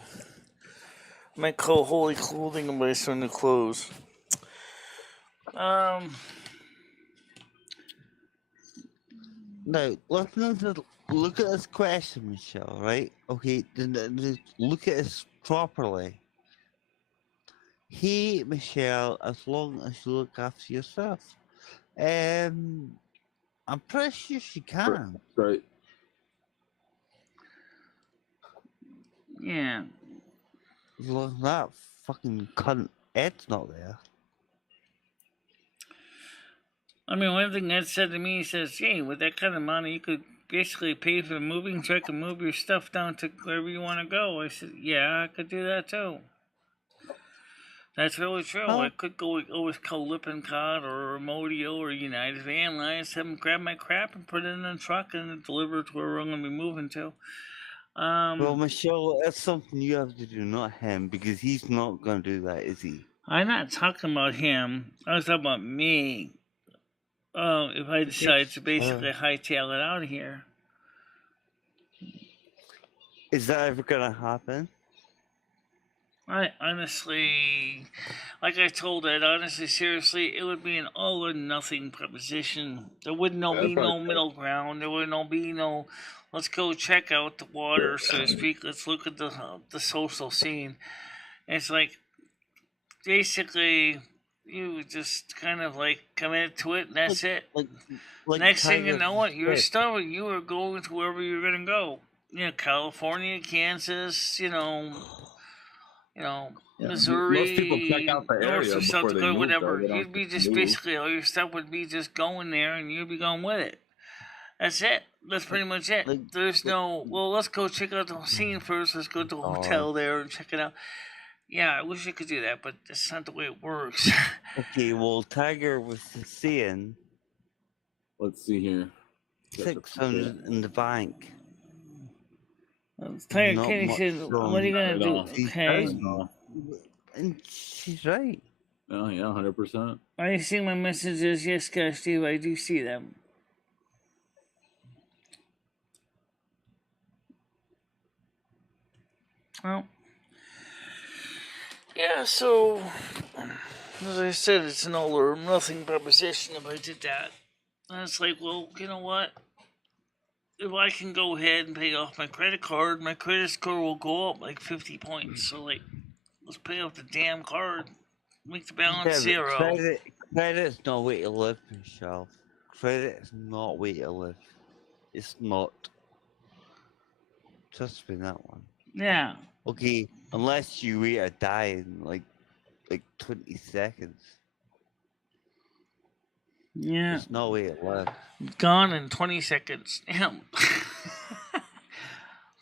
Might call holy clothing and buy some new clothes. Now, look at this question, Michelle, right? Okay, look at this properly. Hey, Michelle, as long as you look after yourself. I'm pretty sure she can. Right. Yeah. As long as that fucking cunt Ed's not there. I mean, one thing Ed said to me, he says, "Hey, with that kind of money, you could basically pay for moving, so I can move your stuff down to wherever you want to go." I said, "Yeah, I could do that too." That's really true. Huh? I could go always call Lippincott or Modio or United Van Lines, have them grab my crap and put it in a truck and deliver it to where I'm going to be moving to. Well, Michelle, that's something you have to do, not him, because he's not going to do that, is he? I'm not talking about him. I was talking about me. If I decide to basically hightail it out of here. Is that ever going to happen? I honestly, like I told Ed, honestly, seriously, it would be an all or nothing proposition. There would be no middle ground. There would be no, let's go check out the water, so to speak. Let's look at the social scene. It's like, basically, you just kind of like commit to it, and that's it. Like Next thing you Tiger know, it, you're said. stuck. You are going to wherever you're going to go. California, Kansas, Missouri, Most people check out the area North or South before they Dakota, move, whatever. though. They don't You'd be just just move. basically all your stuff would be just going there, and you'd be going with it. That's it. That's pretty much it. There's no, well, let's go check out the scene first. Let's go to a hotel there and check it out. Yeah, I wish I could do that, but that's not the way it works. Okay, well, Tiger was saying Let's see here. 600 in the bank. Tiger Not Kenny much said, from "What are you gonna do?" these Okay. guys. And she's right. Oh, yeah, 100%. Are you seeing my messages? Yes, Cash Steve, I do see them. Well, yeah, so, as I said, it's an all or nothing proposition if I did that. And it's like, well, you know what? If I can go ahead and pay off my credit card, my credit score will go up like 50 points. So, like, let's pay off the damn card. Make the balance zero. Credit's not a way to live, Michelle. Credit is not a way to live. It's not. Trust me, that one. Yeah. Okay, unless you wait to die in like 20 seconds. Yeah, There's no way it lives. gone in 20 seconds.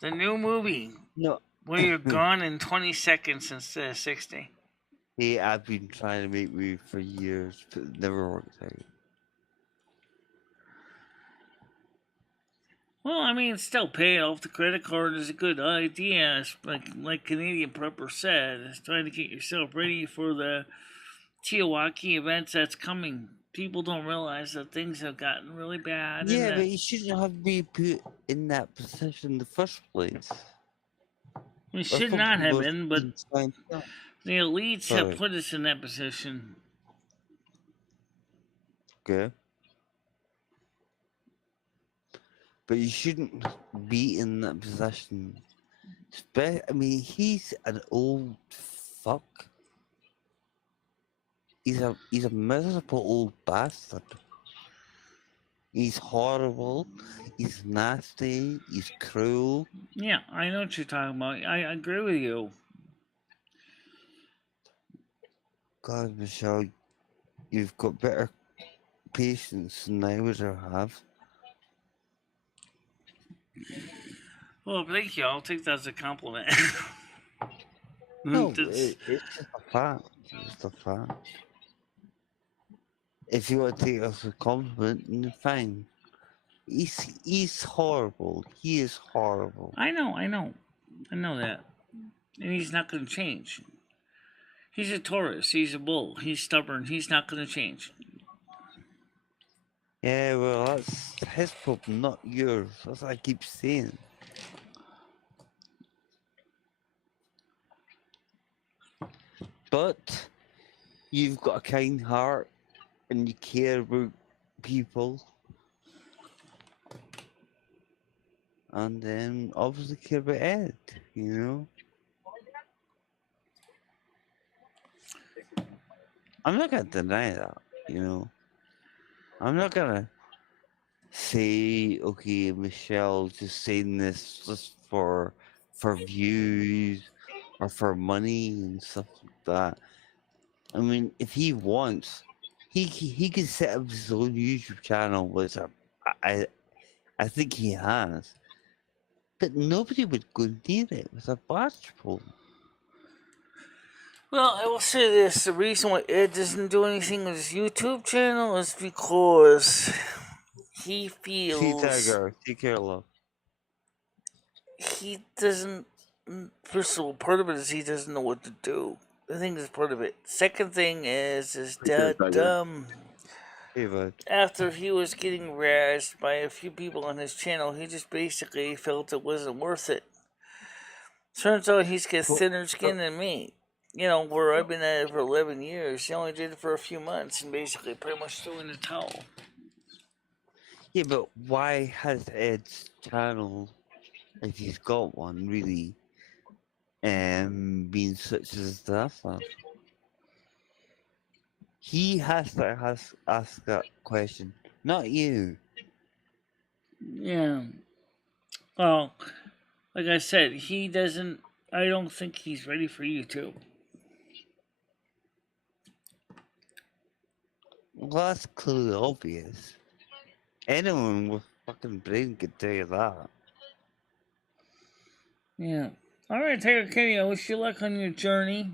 The new movie No. where you're gone in 20 seconds instead of 60. Hey, I've been trying to make movies for years, but it never worked out. Well, I mean, still pay off the credit card is a good idea. It's like Canadian Prepper said, it's trying to get yourself ready for the Tiawaki events that's coming. People don't realize that things have gotten really bad. Yeah, And but you shouldn't have been put in that position in the first place. we should not have been, but the elites have put us in that position. Okay. But you shouldn't be in that position. I mean, he's an old fuck. He's a miserable old bastard. He's horrible. He's nasty. He's cruel. Yeah, I know what you're talking about. I agree with you. God, Michelle, you've got better patience than I would have. Well, thank you. I'll take that as a compliment. No, it's just a fact. It's just a fact. If you want to take it as a compliment, then fine. He's horrible. He is horrible. I know that. And he's not going to change. He's a Taurus. He's a bull. He's stubborn. He's not going to change. Yeah, well, that's his problem, not yours. That's what I keep saying. But you've got a kind heart and you care about people. And then obviously care about Ed, you know? I'm not gonna deny that, you know? I'm not gonna say, okay, Michelle's just saying this just for views or for money and stuff like that. I mean, if he wants, he can set up his own YouTube channel, which I think he has. But nobody would go near it with a basketball. Well, I will say this. The reason why Ed doesn't do anything with his YouTube channel is because he feels... See, Tiger, take care, love. He doesn't... First of all, part of it is he doesn't know what to do. I think that's part of it. Second thing is that Hey, bud. after he was getting razzed by a few people on his channel, he just basically felt it wasn't worth it. Turns out he's got thinner skin than me. You know, where I've been at it for 11 years. He only did it for a few months and basically pretty much threw in the towel. Yeah, but why has Ed's channel, if he's got one, really, been such as that? He has to ask that question, not you. Yeah. Well, like I said, he doesn't... I don't think he's ready for YouTube. Well, that's clearly obvious. Anyone with fucking brain could tell you that. Yeah. Alright, Tiger Kenny, I wish you luck on your journey.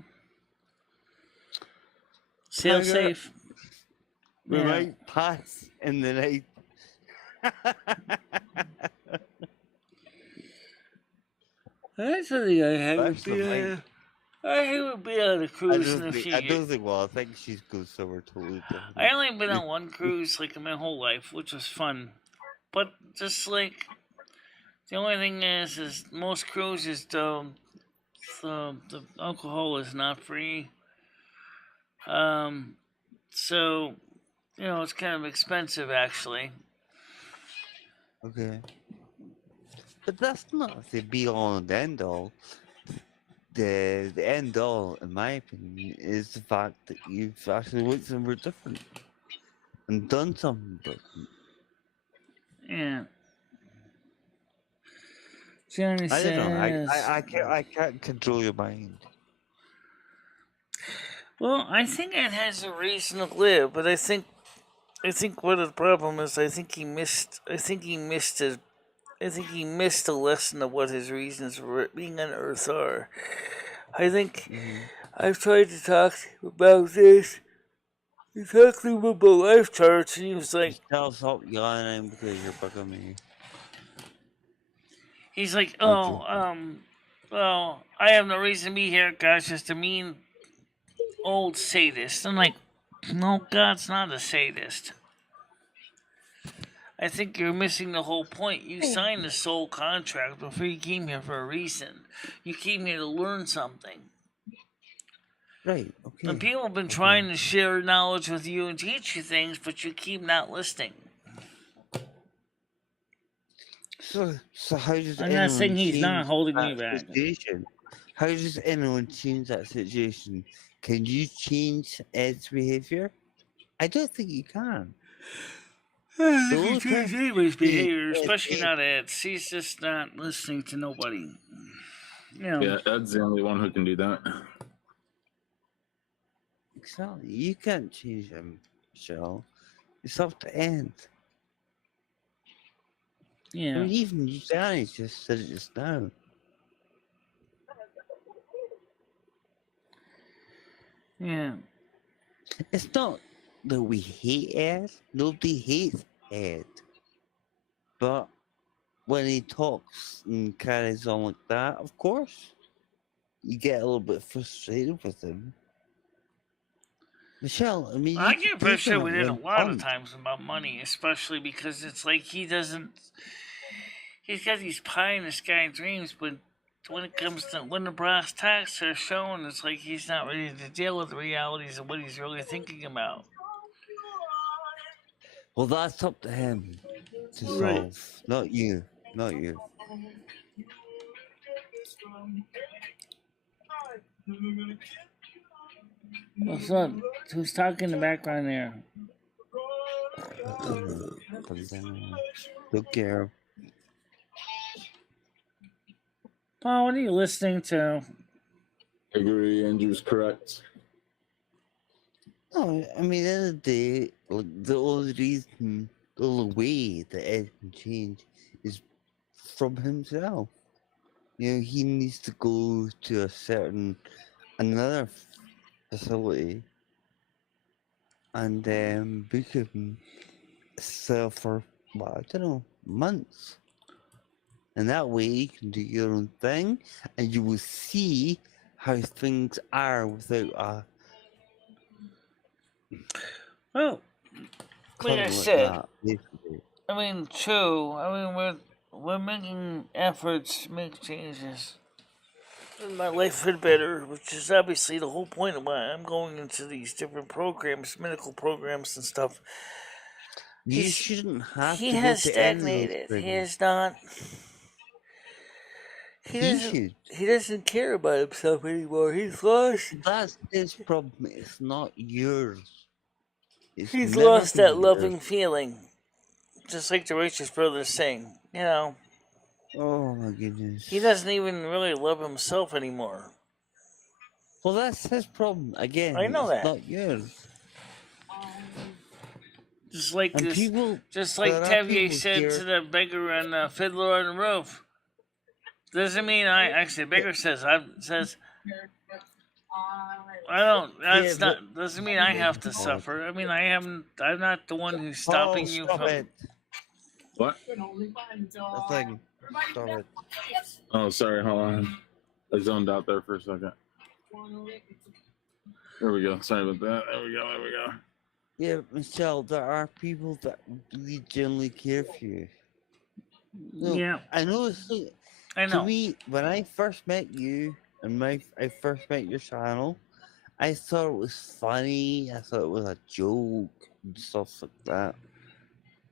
Sail Tiger, safe. We might pass in the night. That's something I would be on a cruise in a few years. I don't think, well, I think she's going somewhere totally different. I only been on one cruise like in my whole life, which was fun. But just like the only thing is most cruises the alcohol is not free. So you know it's kind of expensive actually. Okay. But that's not the be all and end all. The end all, in my opinion, is the fact that you've actually went somewhere different and done something different. Yeah. Johnny I says, don't know. I can't control your mind. Well, I think it has a reason to live, but I think I think what the problem is, I think he missed a lesson of what his reasons for being on Earth are. I think Mm-hmm. I've tried to talk to him about this. He talked to him about life charts, and he was like, Tell stop yawning because you're bugging me. he's like, Okay. well, I have no reason to be here. God's just a mean old sadist. I'm like, no, God's not a sadist. I think you're missing the whole point. You signed the soul contract before you came here for a reason. You came here to learn something. Right. Okay. And people have been Okay. trying to share knowledge with you and teach you things, but you keep not listening. So how does I'm not anyone saying he's not change holding me that back. situation? How does anyone change that situation? Can you change Ed's behavior? I don't think you can. I The think he only changed person anybody's who can behavior, change especially Ed, not Ed's. He's just not listening to nobody. You know. Yeah, Ed's the only one who can do that. exactly. You can't change him, Michelle. It's up to Ed. I Yeah. mean, even Danny just said it just now. Yeah. It's not that we hate Ed. Nobody hates Ed. But when he talks and carries on like that, of course, you get a little bit frustrated with him. Michelle, I mean, I you could get take him frustrated at with it a one lot of punch. times about money, especially because it's like he doesn't. He's got these pie in the sky dreams, but when it comes to when the brass tacks are shown, it's like he's not ready to deal with the realities of what he's really thinking about. Well, that's up to him to Right. solve, not you. Not you. What's up? Who's talking in the background there? Don't care. Oh, what are you listening to? I agree, Andrew's correct. No, I mean, at the end of the day, like, the only reason, the only way that Ed can change is from himself. You know, he needs to go to another facility and book himself for, well, I don't know, months. And that way you can do your own thing and you will see how things are without a Well, like I cloud like said, that, basically. I mean, true. I mean, we're making efforts to make changes in my life for the better, which is obviously the whole point of why I'm going into these different programs, medical programs and stuff. You shouldn't have He to go has to any of those stagnated. He things. has not. He should. He doesn't care about himself anymore. He's lost. That's his problem. It's not yours. It's He's never lost that been yours. loving feeling, just like the Righteous Brothers sing. You know, Oh my goodness. he doesn't even really love himself anymore. Well, that's his problem. Again, I know it's that. not yours. Just like And this, people, just like there are Tevier people said here. to the beggar on the Fiddler on the Roof. Doesn't mean I actually. The beggar says I don't. That's Yeah, not. Doesn't mean I have to suffer. I mean I haven't. I'm not the one who's stopping you stop from. it. What? The thing. Stop it. Oh, sorry, hold on. I zoned out there for a second. There we go. Sorry about that. There we go. Yeah, Michelle, there are people that really genuinely care for you. No, Yeah, I know. I To know. me, when I first met you and I first met your channel, I thought it was funny. I thought it was a joke and stuff like that.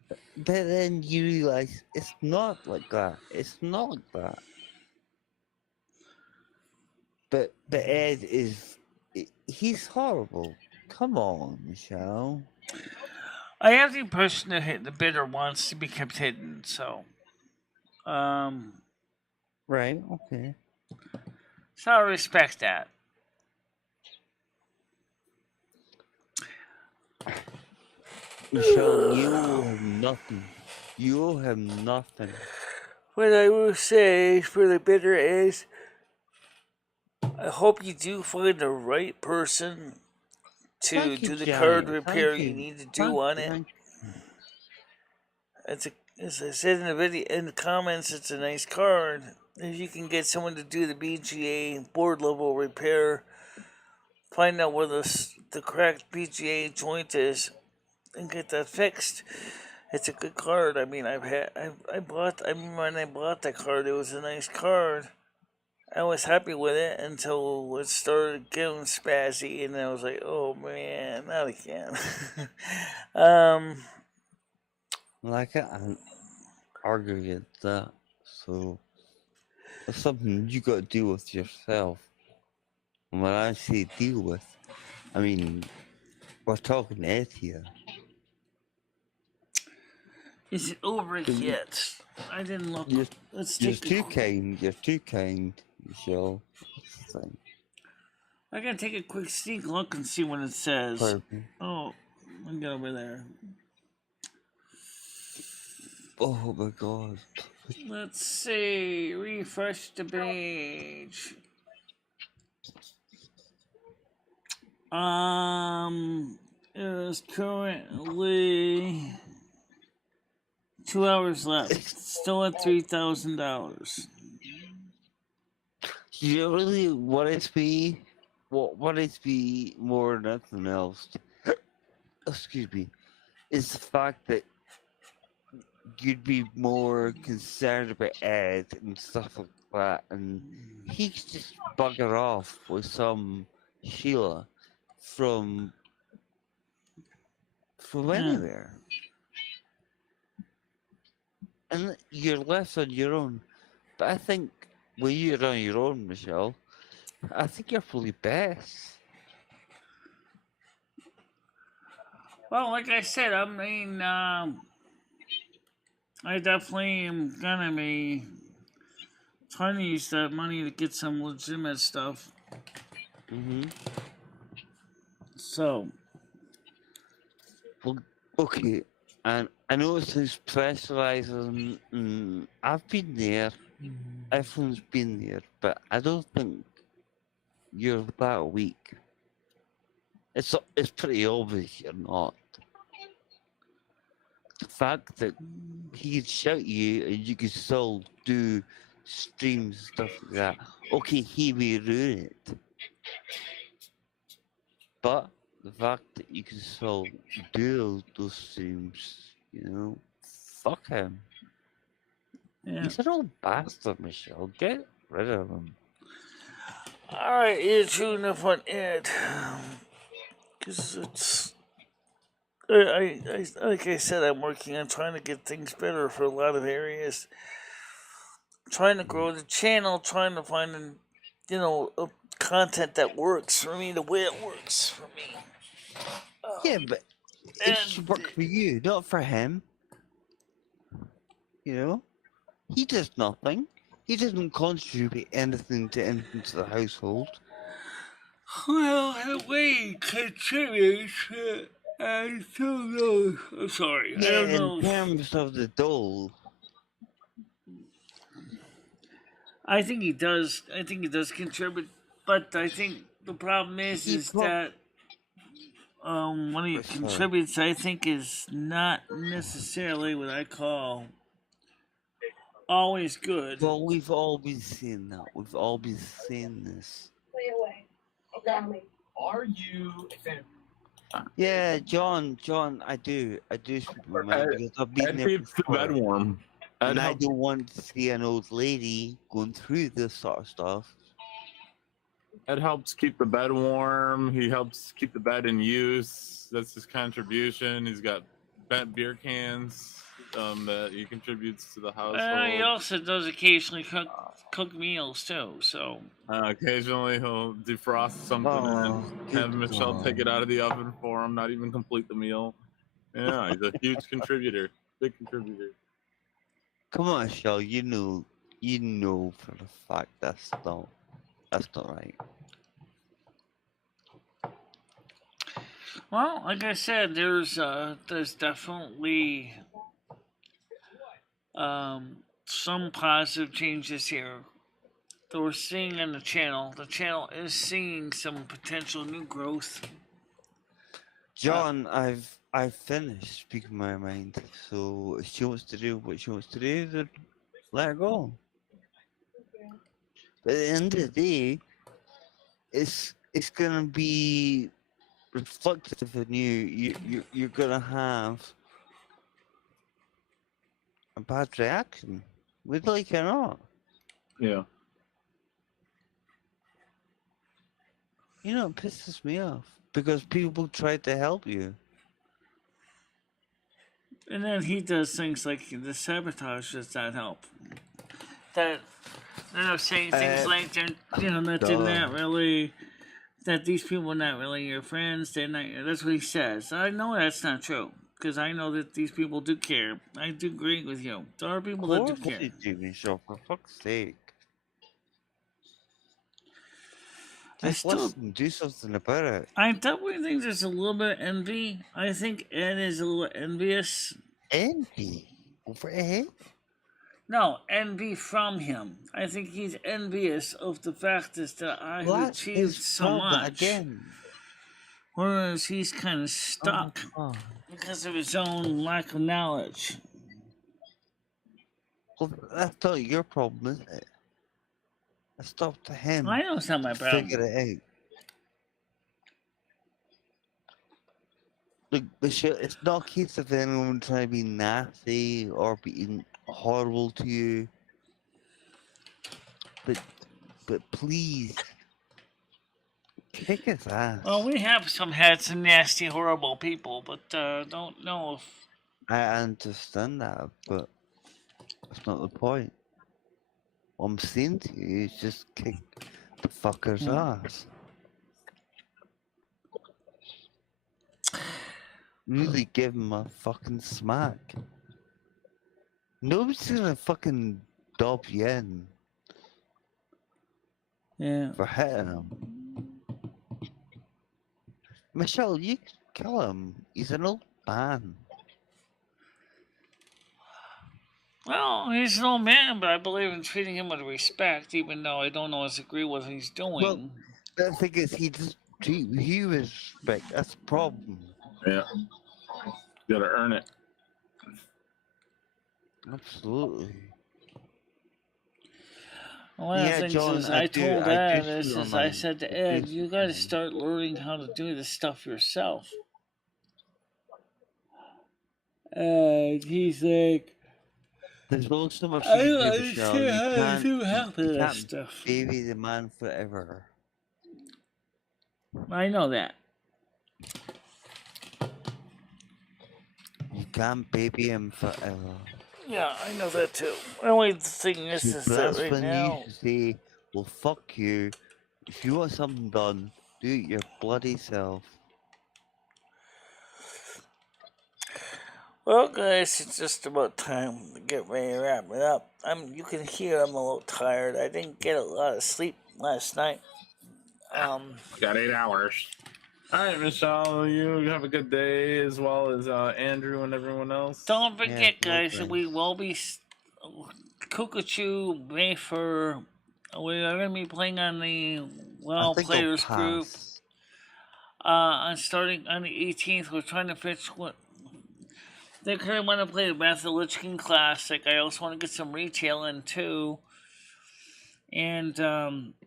But then you realize it's not like that. It's not like that. But Ed he's horrible. Come on, Michelle. I have the impression that the bidder wants to be kept hidden. So, Right, okay. so I respect that. Michelle, you owe him nothing. You owe him nothing. What I will say for the bidder is, I hope you do find the right person to Thank you, do the card Johnny. repair Thank you you. need to do on it. Thank As I said in the video, in the comments, it's a nice card. If you can get someone to do the BGA board level repair, find out where the cracked BGA joint is, and get that fixed. It's a good card. I mean, I bought. I mean, when I bought that card, it was a nice card. I was happy with it until it started getting spazzy, and I was like, "Oh man, not again." um, Like I can't argue against that. So it's something you got to deal with yourself. And when I say deal with, I mean we're talking Ed here. is it over yet? I didn't look. You're, Let's you're take too kind. You're too kind, Michelle. That's the thing. I gotta take a quick sneak look and see what it says. Pardon. Oh, I got over there. Oh my god. Let's see. Refresh the page. It is currently 2 hours left. Still at $3,000. You really want it to be what worries me more than anything else, excuse me, is the fact that you'd be more concerned about Ed and stuff like that, and he could just bugger off with some Sheila from anywhere. And you're left on your own. But I think when you're on your own, Michelle, I think you're probably best. Well, like I said, I mean, I definitely am gonna be trying to use that money to get some legitimate stuff. So. Well, okay, and I know it says specializes in, I've been there, everyone's been there, but I don't think you're that weak. It's pretty obvious you're not. The fact that he could shout you and you could still do streams and stuff like that. Okay, he may ruin it. But the fact that you can still do those streams, fuck him. Yeah. He's an old bastard, Michelle. Get rid of him. Alright, you're tuning up on Ed. Because it's. Like I said, I'm working on trying to get things better for a lot of areas. Trying to grow the channel, trying to find, content that works for me the way it works for me. Yeah, but it should work for you, not for him. He does nothing. He doesn't contribute anything to the household. Well, the way he contributes, I don't know. I'm sorry. Yeah, I don't know. in terms of the doll. I think he does. I think he does contribute, but I think the problem is that when he contributes, I think is not necessarily what I call always good. Well, we've all been seeing that. We've all been seeing this. Are you a fan? Yeah, John, I do speak my mind because I've been there keeps the bed before. warm. And I don't want to see an old lady going through this sort of stuff. Ed helps keep the bed warm. He helps keep the bed in use. That's his contribution. He's got bent beer cans that he contributes to the household. He also does occasionally cook meals too. So occasionally he'll defrost something and have Michelle take it out of the oven for him. Not even complete the meal. Yeah, he's a huge contributor. Big contributor. Come on, Michelle. You know for the fact that's not right. Well, like I said, there's definitely some positive changes here that we're seeing on the channel. The channel is seeing some potential new growth. John, I've finished speaking my mind. So if she wants to do what she wants to do, then let her go. But at the end of the day, it's gonna be reflective in you. You're gonna have a bad reaction, whether like it or not. Yeah. You know, it pisses me off because people try to help you. And then he does things like the sabotage does not help. That saying things like they're that they're not really that these people are not really your friends. They're not. That's what he says. I know that's not true because I know that these people do care. I do agree with you. There are people that do care. What do, Michelle? For fuck's sake! Just listen, do something about it. I definitely think there's a little bit of envy. I think Ed is a little envious. Envy over Ed? No, envy from him. I think he's envious of the fact that I have achieved so much. Again. Whereas he's kind of stuck because of his own lack of knowledge. Well, that's not your problem, is it? It's up to him. I know it's not my problem. Figure it out. Look, Michelle, it's not a case of anyone trying to be nasty or being horrible to you. But please, kick his ass. Well, we have had some nasty, horrible people, but don't know if... I understand that, but that's not the point. What I'm saying to you is just kick the fucker's ass. Really give him a fucking smack. Nobody's gonna fucking dob you in. Yeah. For hitting him. Michelle, you kill him. He's an old man. Well, he's an old man, but I believe in treating him with respect, even though I don't always agree with what he's doing. Well, the thing is, he just treat you with respect. That's the problem. Yeah. You gotta earn it. Absolutely. One of the things John, is I told Ed is I said to Ed, you got to start learning how to do this stuff yourself. And he's like, there's no so much I you don't can do, Michelle. understand how to do You half of that can't stuff. baby the man forever. I know that. You can't baby him forever. Yeah, I know that too. The only thing is that right now... you say, well, fuck you. If you want something done, do it your bloody self. Well, guys, it's just about time to get ready to wrap it up. You can hear I'm a little tired. I didn't get a lot of sleep last night. Got 8 hours. All right, Michelle, you have a good day, as well as Andrew and everyone else. Don't forget, guys, that we will be Cuckoo Mayfair. We are going to be playing on the Players group. Starting on the 18th, we're trying to finish what they kind of want to play the Wrath of the Lich King Classic. I also want to get some retail in too. And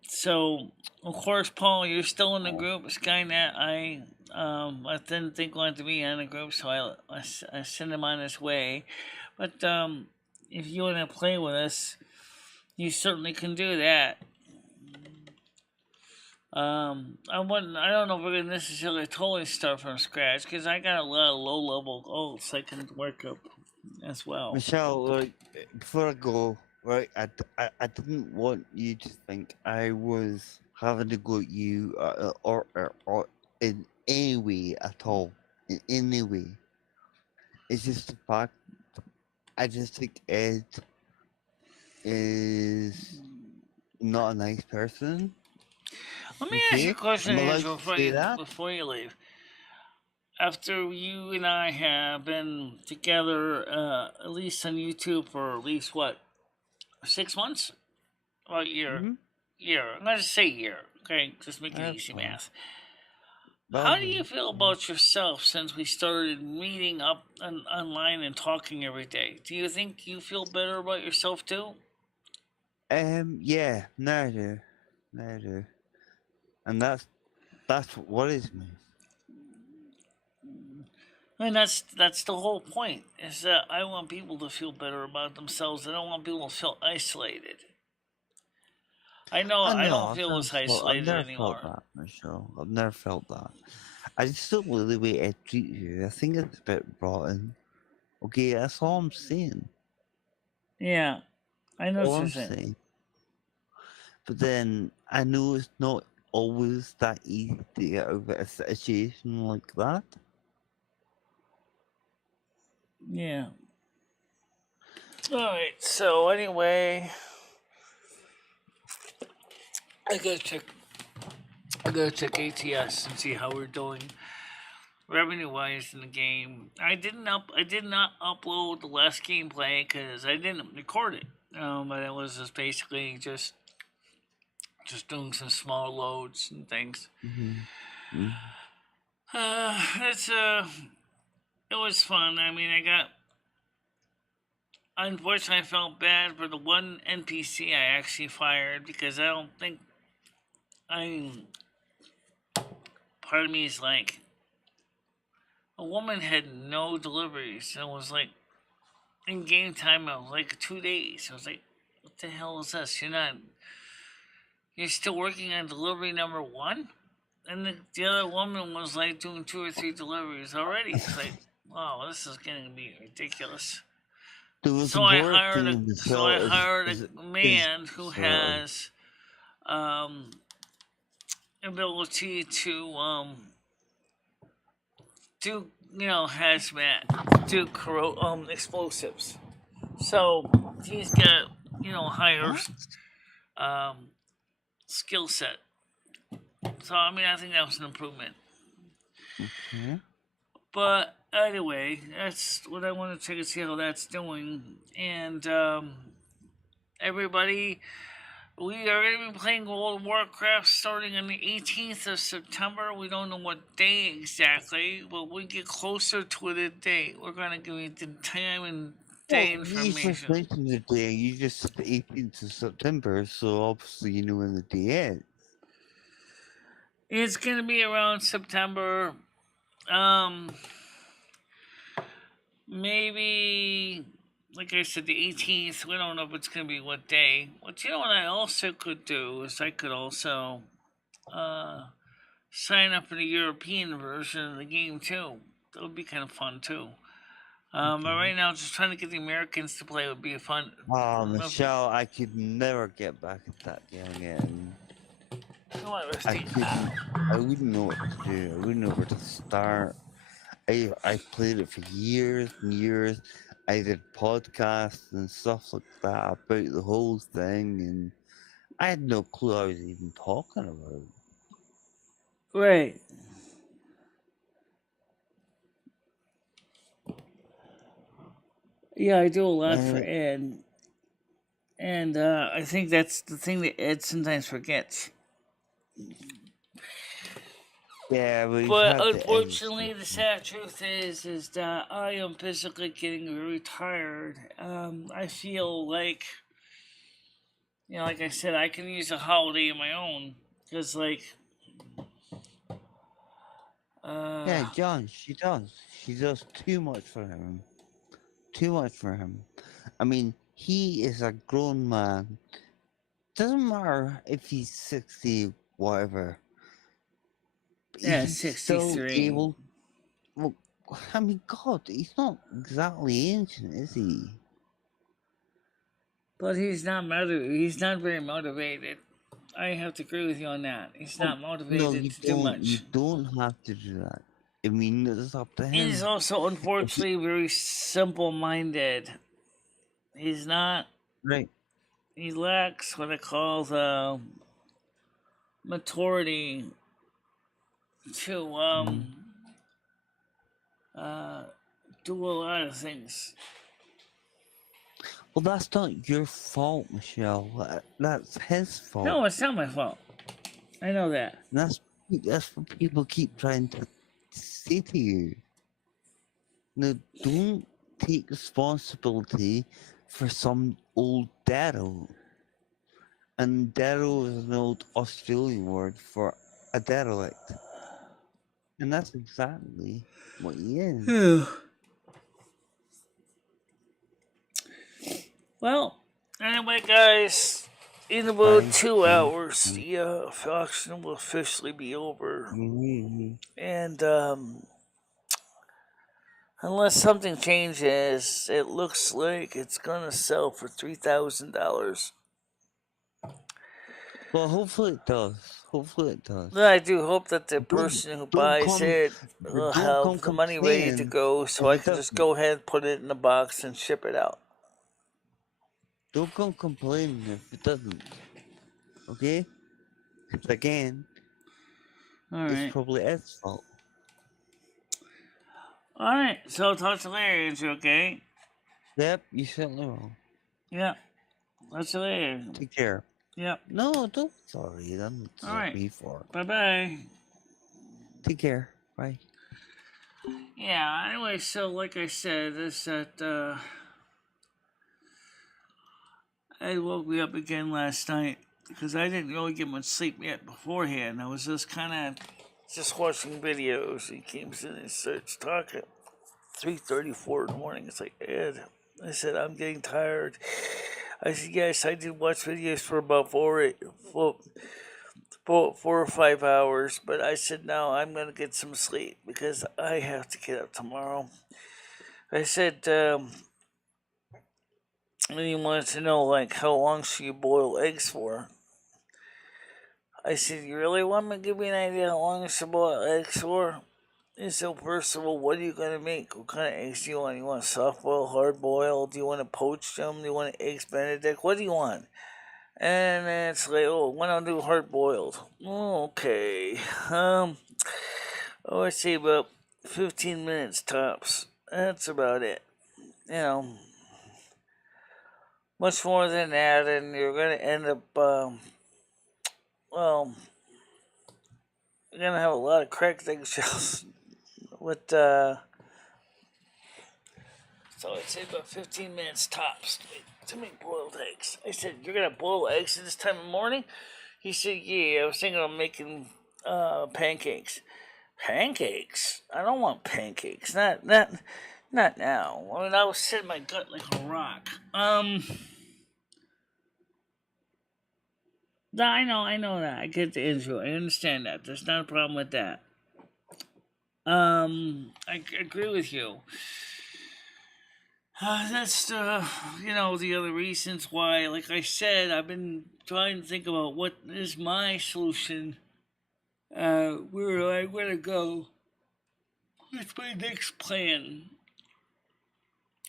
so, of course, Paul, you're still in the group. Skynet, I didn't think wanted to be on the group, so I sent him on his way. But if you want to play with us, you certainly can do that. I don't know if we're going to necessarily totally start from scratch, because I got a lot of low-level ults I can work up as well. Michelle, before I go, right, I didn't want you to think I was having to go at you or in any way at all. In any way. It's just the fact I just think Ed is not a nice person. Let me ask you a question, Andrew, before you leave. after you and I have been together, at least on YouTube for at least what, 6 months? About a year. Mm-hmm. Year. I'm gonna say year. Okay, just make it That's easy fine. math. How do you Lovely. feel about yourself since we started meeting up online and talking every day? Do you think you feel better about yourself too? Yeah, neither. And that's what worries me. And that's the whole point. Is that I want people to feel better about themselves. I don't want people to feel isolated. I know I I know, don't feel as I've isolated never felt anymore. that, Michelle. I've never felt that. I just don't like the way I treat you. I think it's a bit rotten. Okay, that's all I'm saying. Yeah, I know All what you're I'm saying. saying. But then I know it's not always that easy to get out of a situation like that. Yeah. All right. So anyway, I gotta check. I gotta check ATS and see how we're doing revenue wise in the game. I did not upload the last gameplay because I didn't record it. But it was just basically just doing some small loads and things. Mm-hmm. It's it was fun. I mean, unfortunately I felt bad for the one NPC I actually fired because I don't think I part of me is like a woman had no deliveries. It was like in game time, it was like 2 days. I was like, what the hell is this? You're still working on delivery number one? And the other woman was like doing 2 or 3 deliveries already. It's like, wow, this is getting to be ridiculous. The most So I important hired thing a in the so show I hired is a man who sorry. has um ability to do hazmat, do explosives. So he's got higher What? um skill set. So I mean I think that was an improvement. Okay. But anyway, that's what I want to check and see how that's doing. And everybody, we are going to be playing World of Warcraft starting on the 18th of September. We don't know what day exactly, but when we get closer to the date, we're going to give you the time and day Well, you just information. mentioned the day. You just said the 18th of September, so obviously you know when the day is. It's going to be around September. Um, Maybe, like I said, the 18th. We don't know if it's going to be what day. But you know what I also could do is I could also uh, sign up for the European version of the game too. That would be kind of fun too. But Okay. right now, just trying to get the Americans to play would be a fun. Oh, Michelle, I could never get back at that game again. Come on, I Rusty. couldn't. I wouldn't know what to do. I wouldn't know where to start. I played it for years and years. I did podcasts and stuff like that about the whole thing, and I had no clue I was even talking about. Right. Yeah, I do a lot for And Ed, and I think that's the thing that Ed sometimes forgets. yeah, we've But had the edges. unfortunately, the sad truth is that I am physically getting very tired. I feel like, like I said, I can use a holiday of my own because, uh, Yeah, John, she does. She does too much for him. Too much for him. I mean, he is a grown man. Doesn't matter if he's 60, whatever. yeah, He's still 63. able. Well, I mean, God, he's not exactly ancient, is he? But he's not He's not very motivated. I have to agree with you on that. He's Oh, not no, motivated you to do don't. You much. don't have to do that. I mean, it's up to He's him. also, If he, unfortunately, very simple minded. He's not, right. he lacks what I call the maturity to Mm, do a lot of things. Well, that's not your fault, Michelle. That's his fault. No, it's not my fault. I know that. And that's what people keep trying to say to you. Now, don't take responsibility for some old Daryl. And Daryl is an old Australian word for a derelict. And that's exactly what he is. Well, anyway, guys, in about 2 hours, the auction will officially be over. Mm-hmm. And unless something changes, it looks like it's gonna sell for $3,000. Well, hopefully it does. Hopefully it does. I do hope that the person who buys it will have the money ready to go, so I can just go ahead and put it in a box and ship it out. Don't come complaining if it doesn't. Okay? Because again, it's probably Ed's fault. Alright, so I'll talk to you later, Andrew, okay? Yep, you certainly will. Yeah. Talk to you later. Take care. Yep. No, don't sorry. That's not me for. Bye-bye. Take care. Bye. Yeah, anyway, so like I said, is that Ed woke me up again last night because I didn't really get much sleep yet beforehand. I was just kind of just watching videos. He came in and starts talking. 3:34 in the morning. It's like, Ed, I said, I'm getting tired. I said, yes, I did watch videos for about 4 or 5 hours, but I said, no, I'm going to get some sleep because I have to get up tomorrow. I said, and he wanted to know, like, how long should you boil eggs for? I said, you really want me to give you an idea how long you should boil eggs for? And so, first of all, what are you going to make? What kind of eggs do you want? You want soft boil, hard boil? Do you want to poach them? Do you want eggs Benedict? What do you want? And then it's like, oh, why don't I do hard boiled? Oh, okay. I say about 15 minutes tops. That's about it. You know, much more than that, and you're going to end up, well, you're going to have a lot of cracked eggshells with, so I'd say about 15 minutes tops to make boiled eggs. I said, you're going to boil eggs at this time of morning? He said, yeah, I was thinking of making pancakes. Pancakes? I don't want pancakes. Not now. I mean, I was sitting in my gut like a rock. No, I know that. I get the intro. I understand that. There's not a problem with that. I agree with you. That's the other reasons why, like I said, I've been trying to think about what is my solution. Where I want to go with my next plan.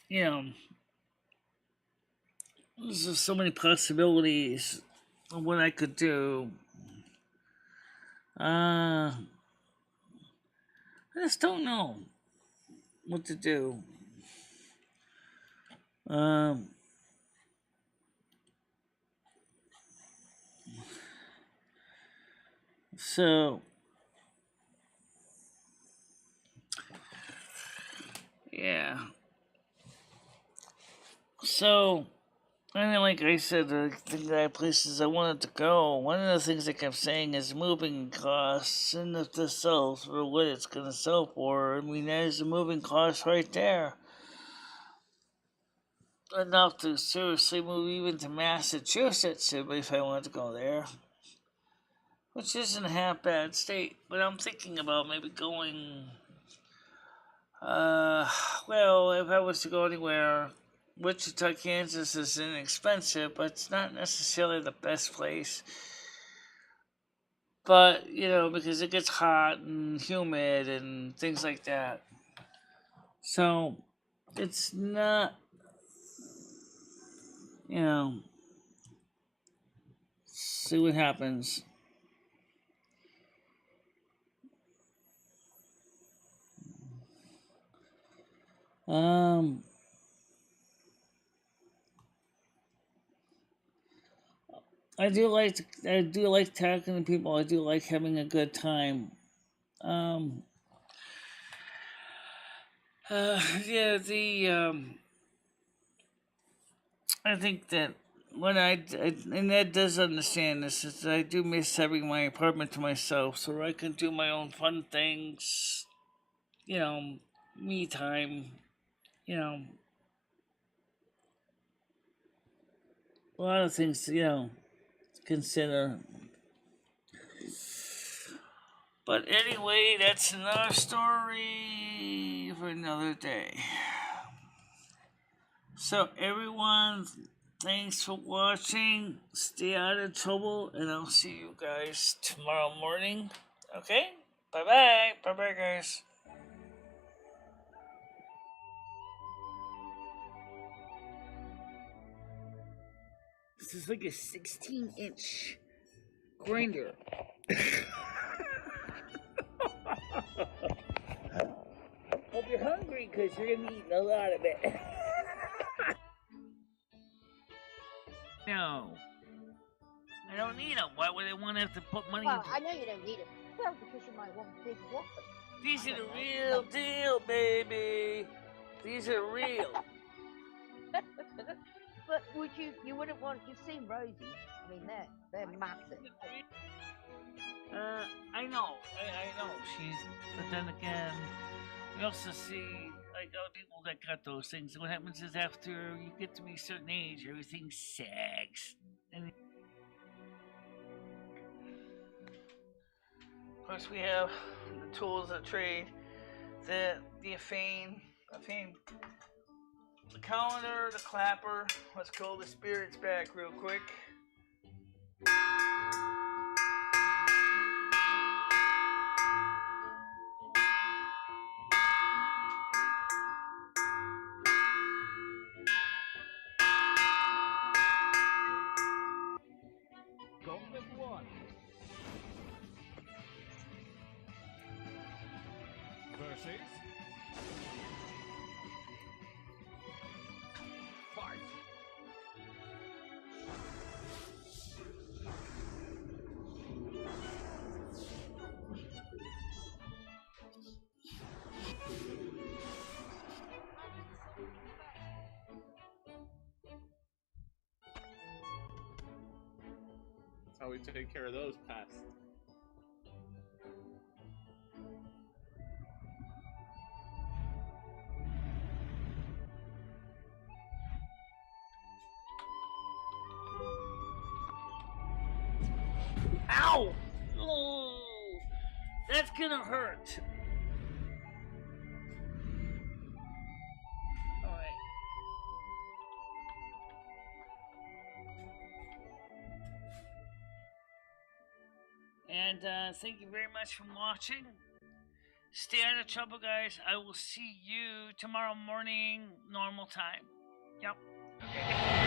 You know, there's just so many possibilities of what I could do. I just don't know what to do. So, yeah. So, I mean, like I said, the places I wanted to go, one of the things I kept saying is moving costs, and if this sells for what it's going to sell for, I mean, there's a moving cost right there. Enough to seriously move even to Massachusetts if I wanted to go there. Which isn't a half bad state, but I'm thinking about maybe going. Well, if I was to go anywhere, Wichita, Kansas is inexpensive, but it's not necessarily the best place. But, because it gets hot and humid and things like that. So, it's not, see what happens. Um, I do like talking to people. I do like having a good time. Um, yeah, I think that when and Ed does understand this, is I do miss having my apartment to myself, so I can do my own fun things. You know, me time. You know, a lot of things. To consider. But anyway, that's another story for another day. So everyone, thanks for watching. Stay out of trouble, and I'll see you guys tomorrow morning. Okay? Bye bye. Bye bye, guys. This is like a 16-inch grinder. Hope you're hungry because you're going to be eating a lot of it. No. I don't need them. Why would I want to have to put money Well, into I know you don't need it. Well, because you might want big whoppers. These are the real deal, baby. These are real. But you wouldn't want, you've seen Rosie's. I mean, they're massive. I know. I know. But then again, we also see like other people that got those things. What happens is after you get to be a certain age, everything sags. And of course, we have the tools of trade, the fame, the calendar, the clapper. Let's call the spirits back real quick. Gauntlet 1. Versus. Fight. That's how we take care of those pests. Ow! Oh, that's gonna hurt. All right. And thank you very much for watching. Stay out of trouble, guys. I will see you tomorrow morning, normal time. Yep. Okay.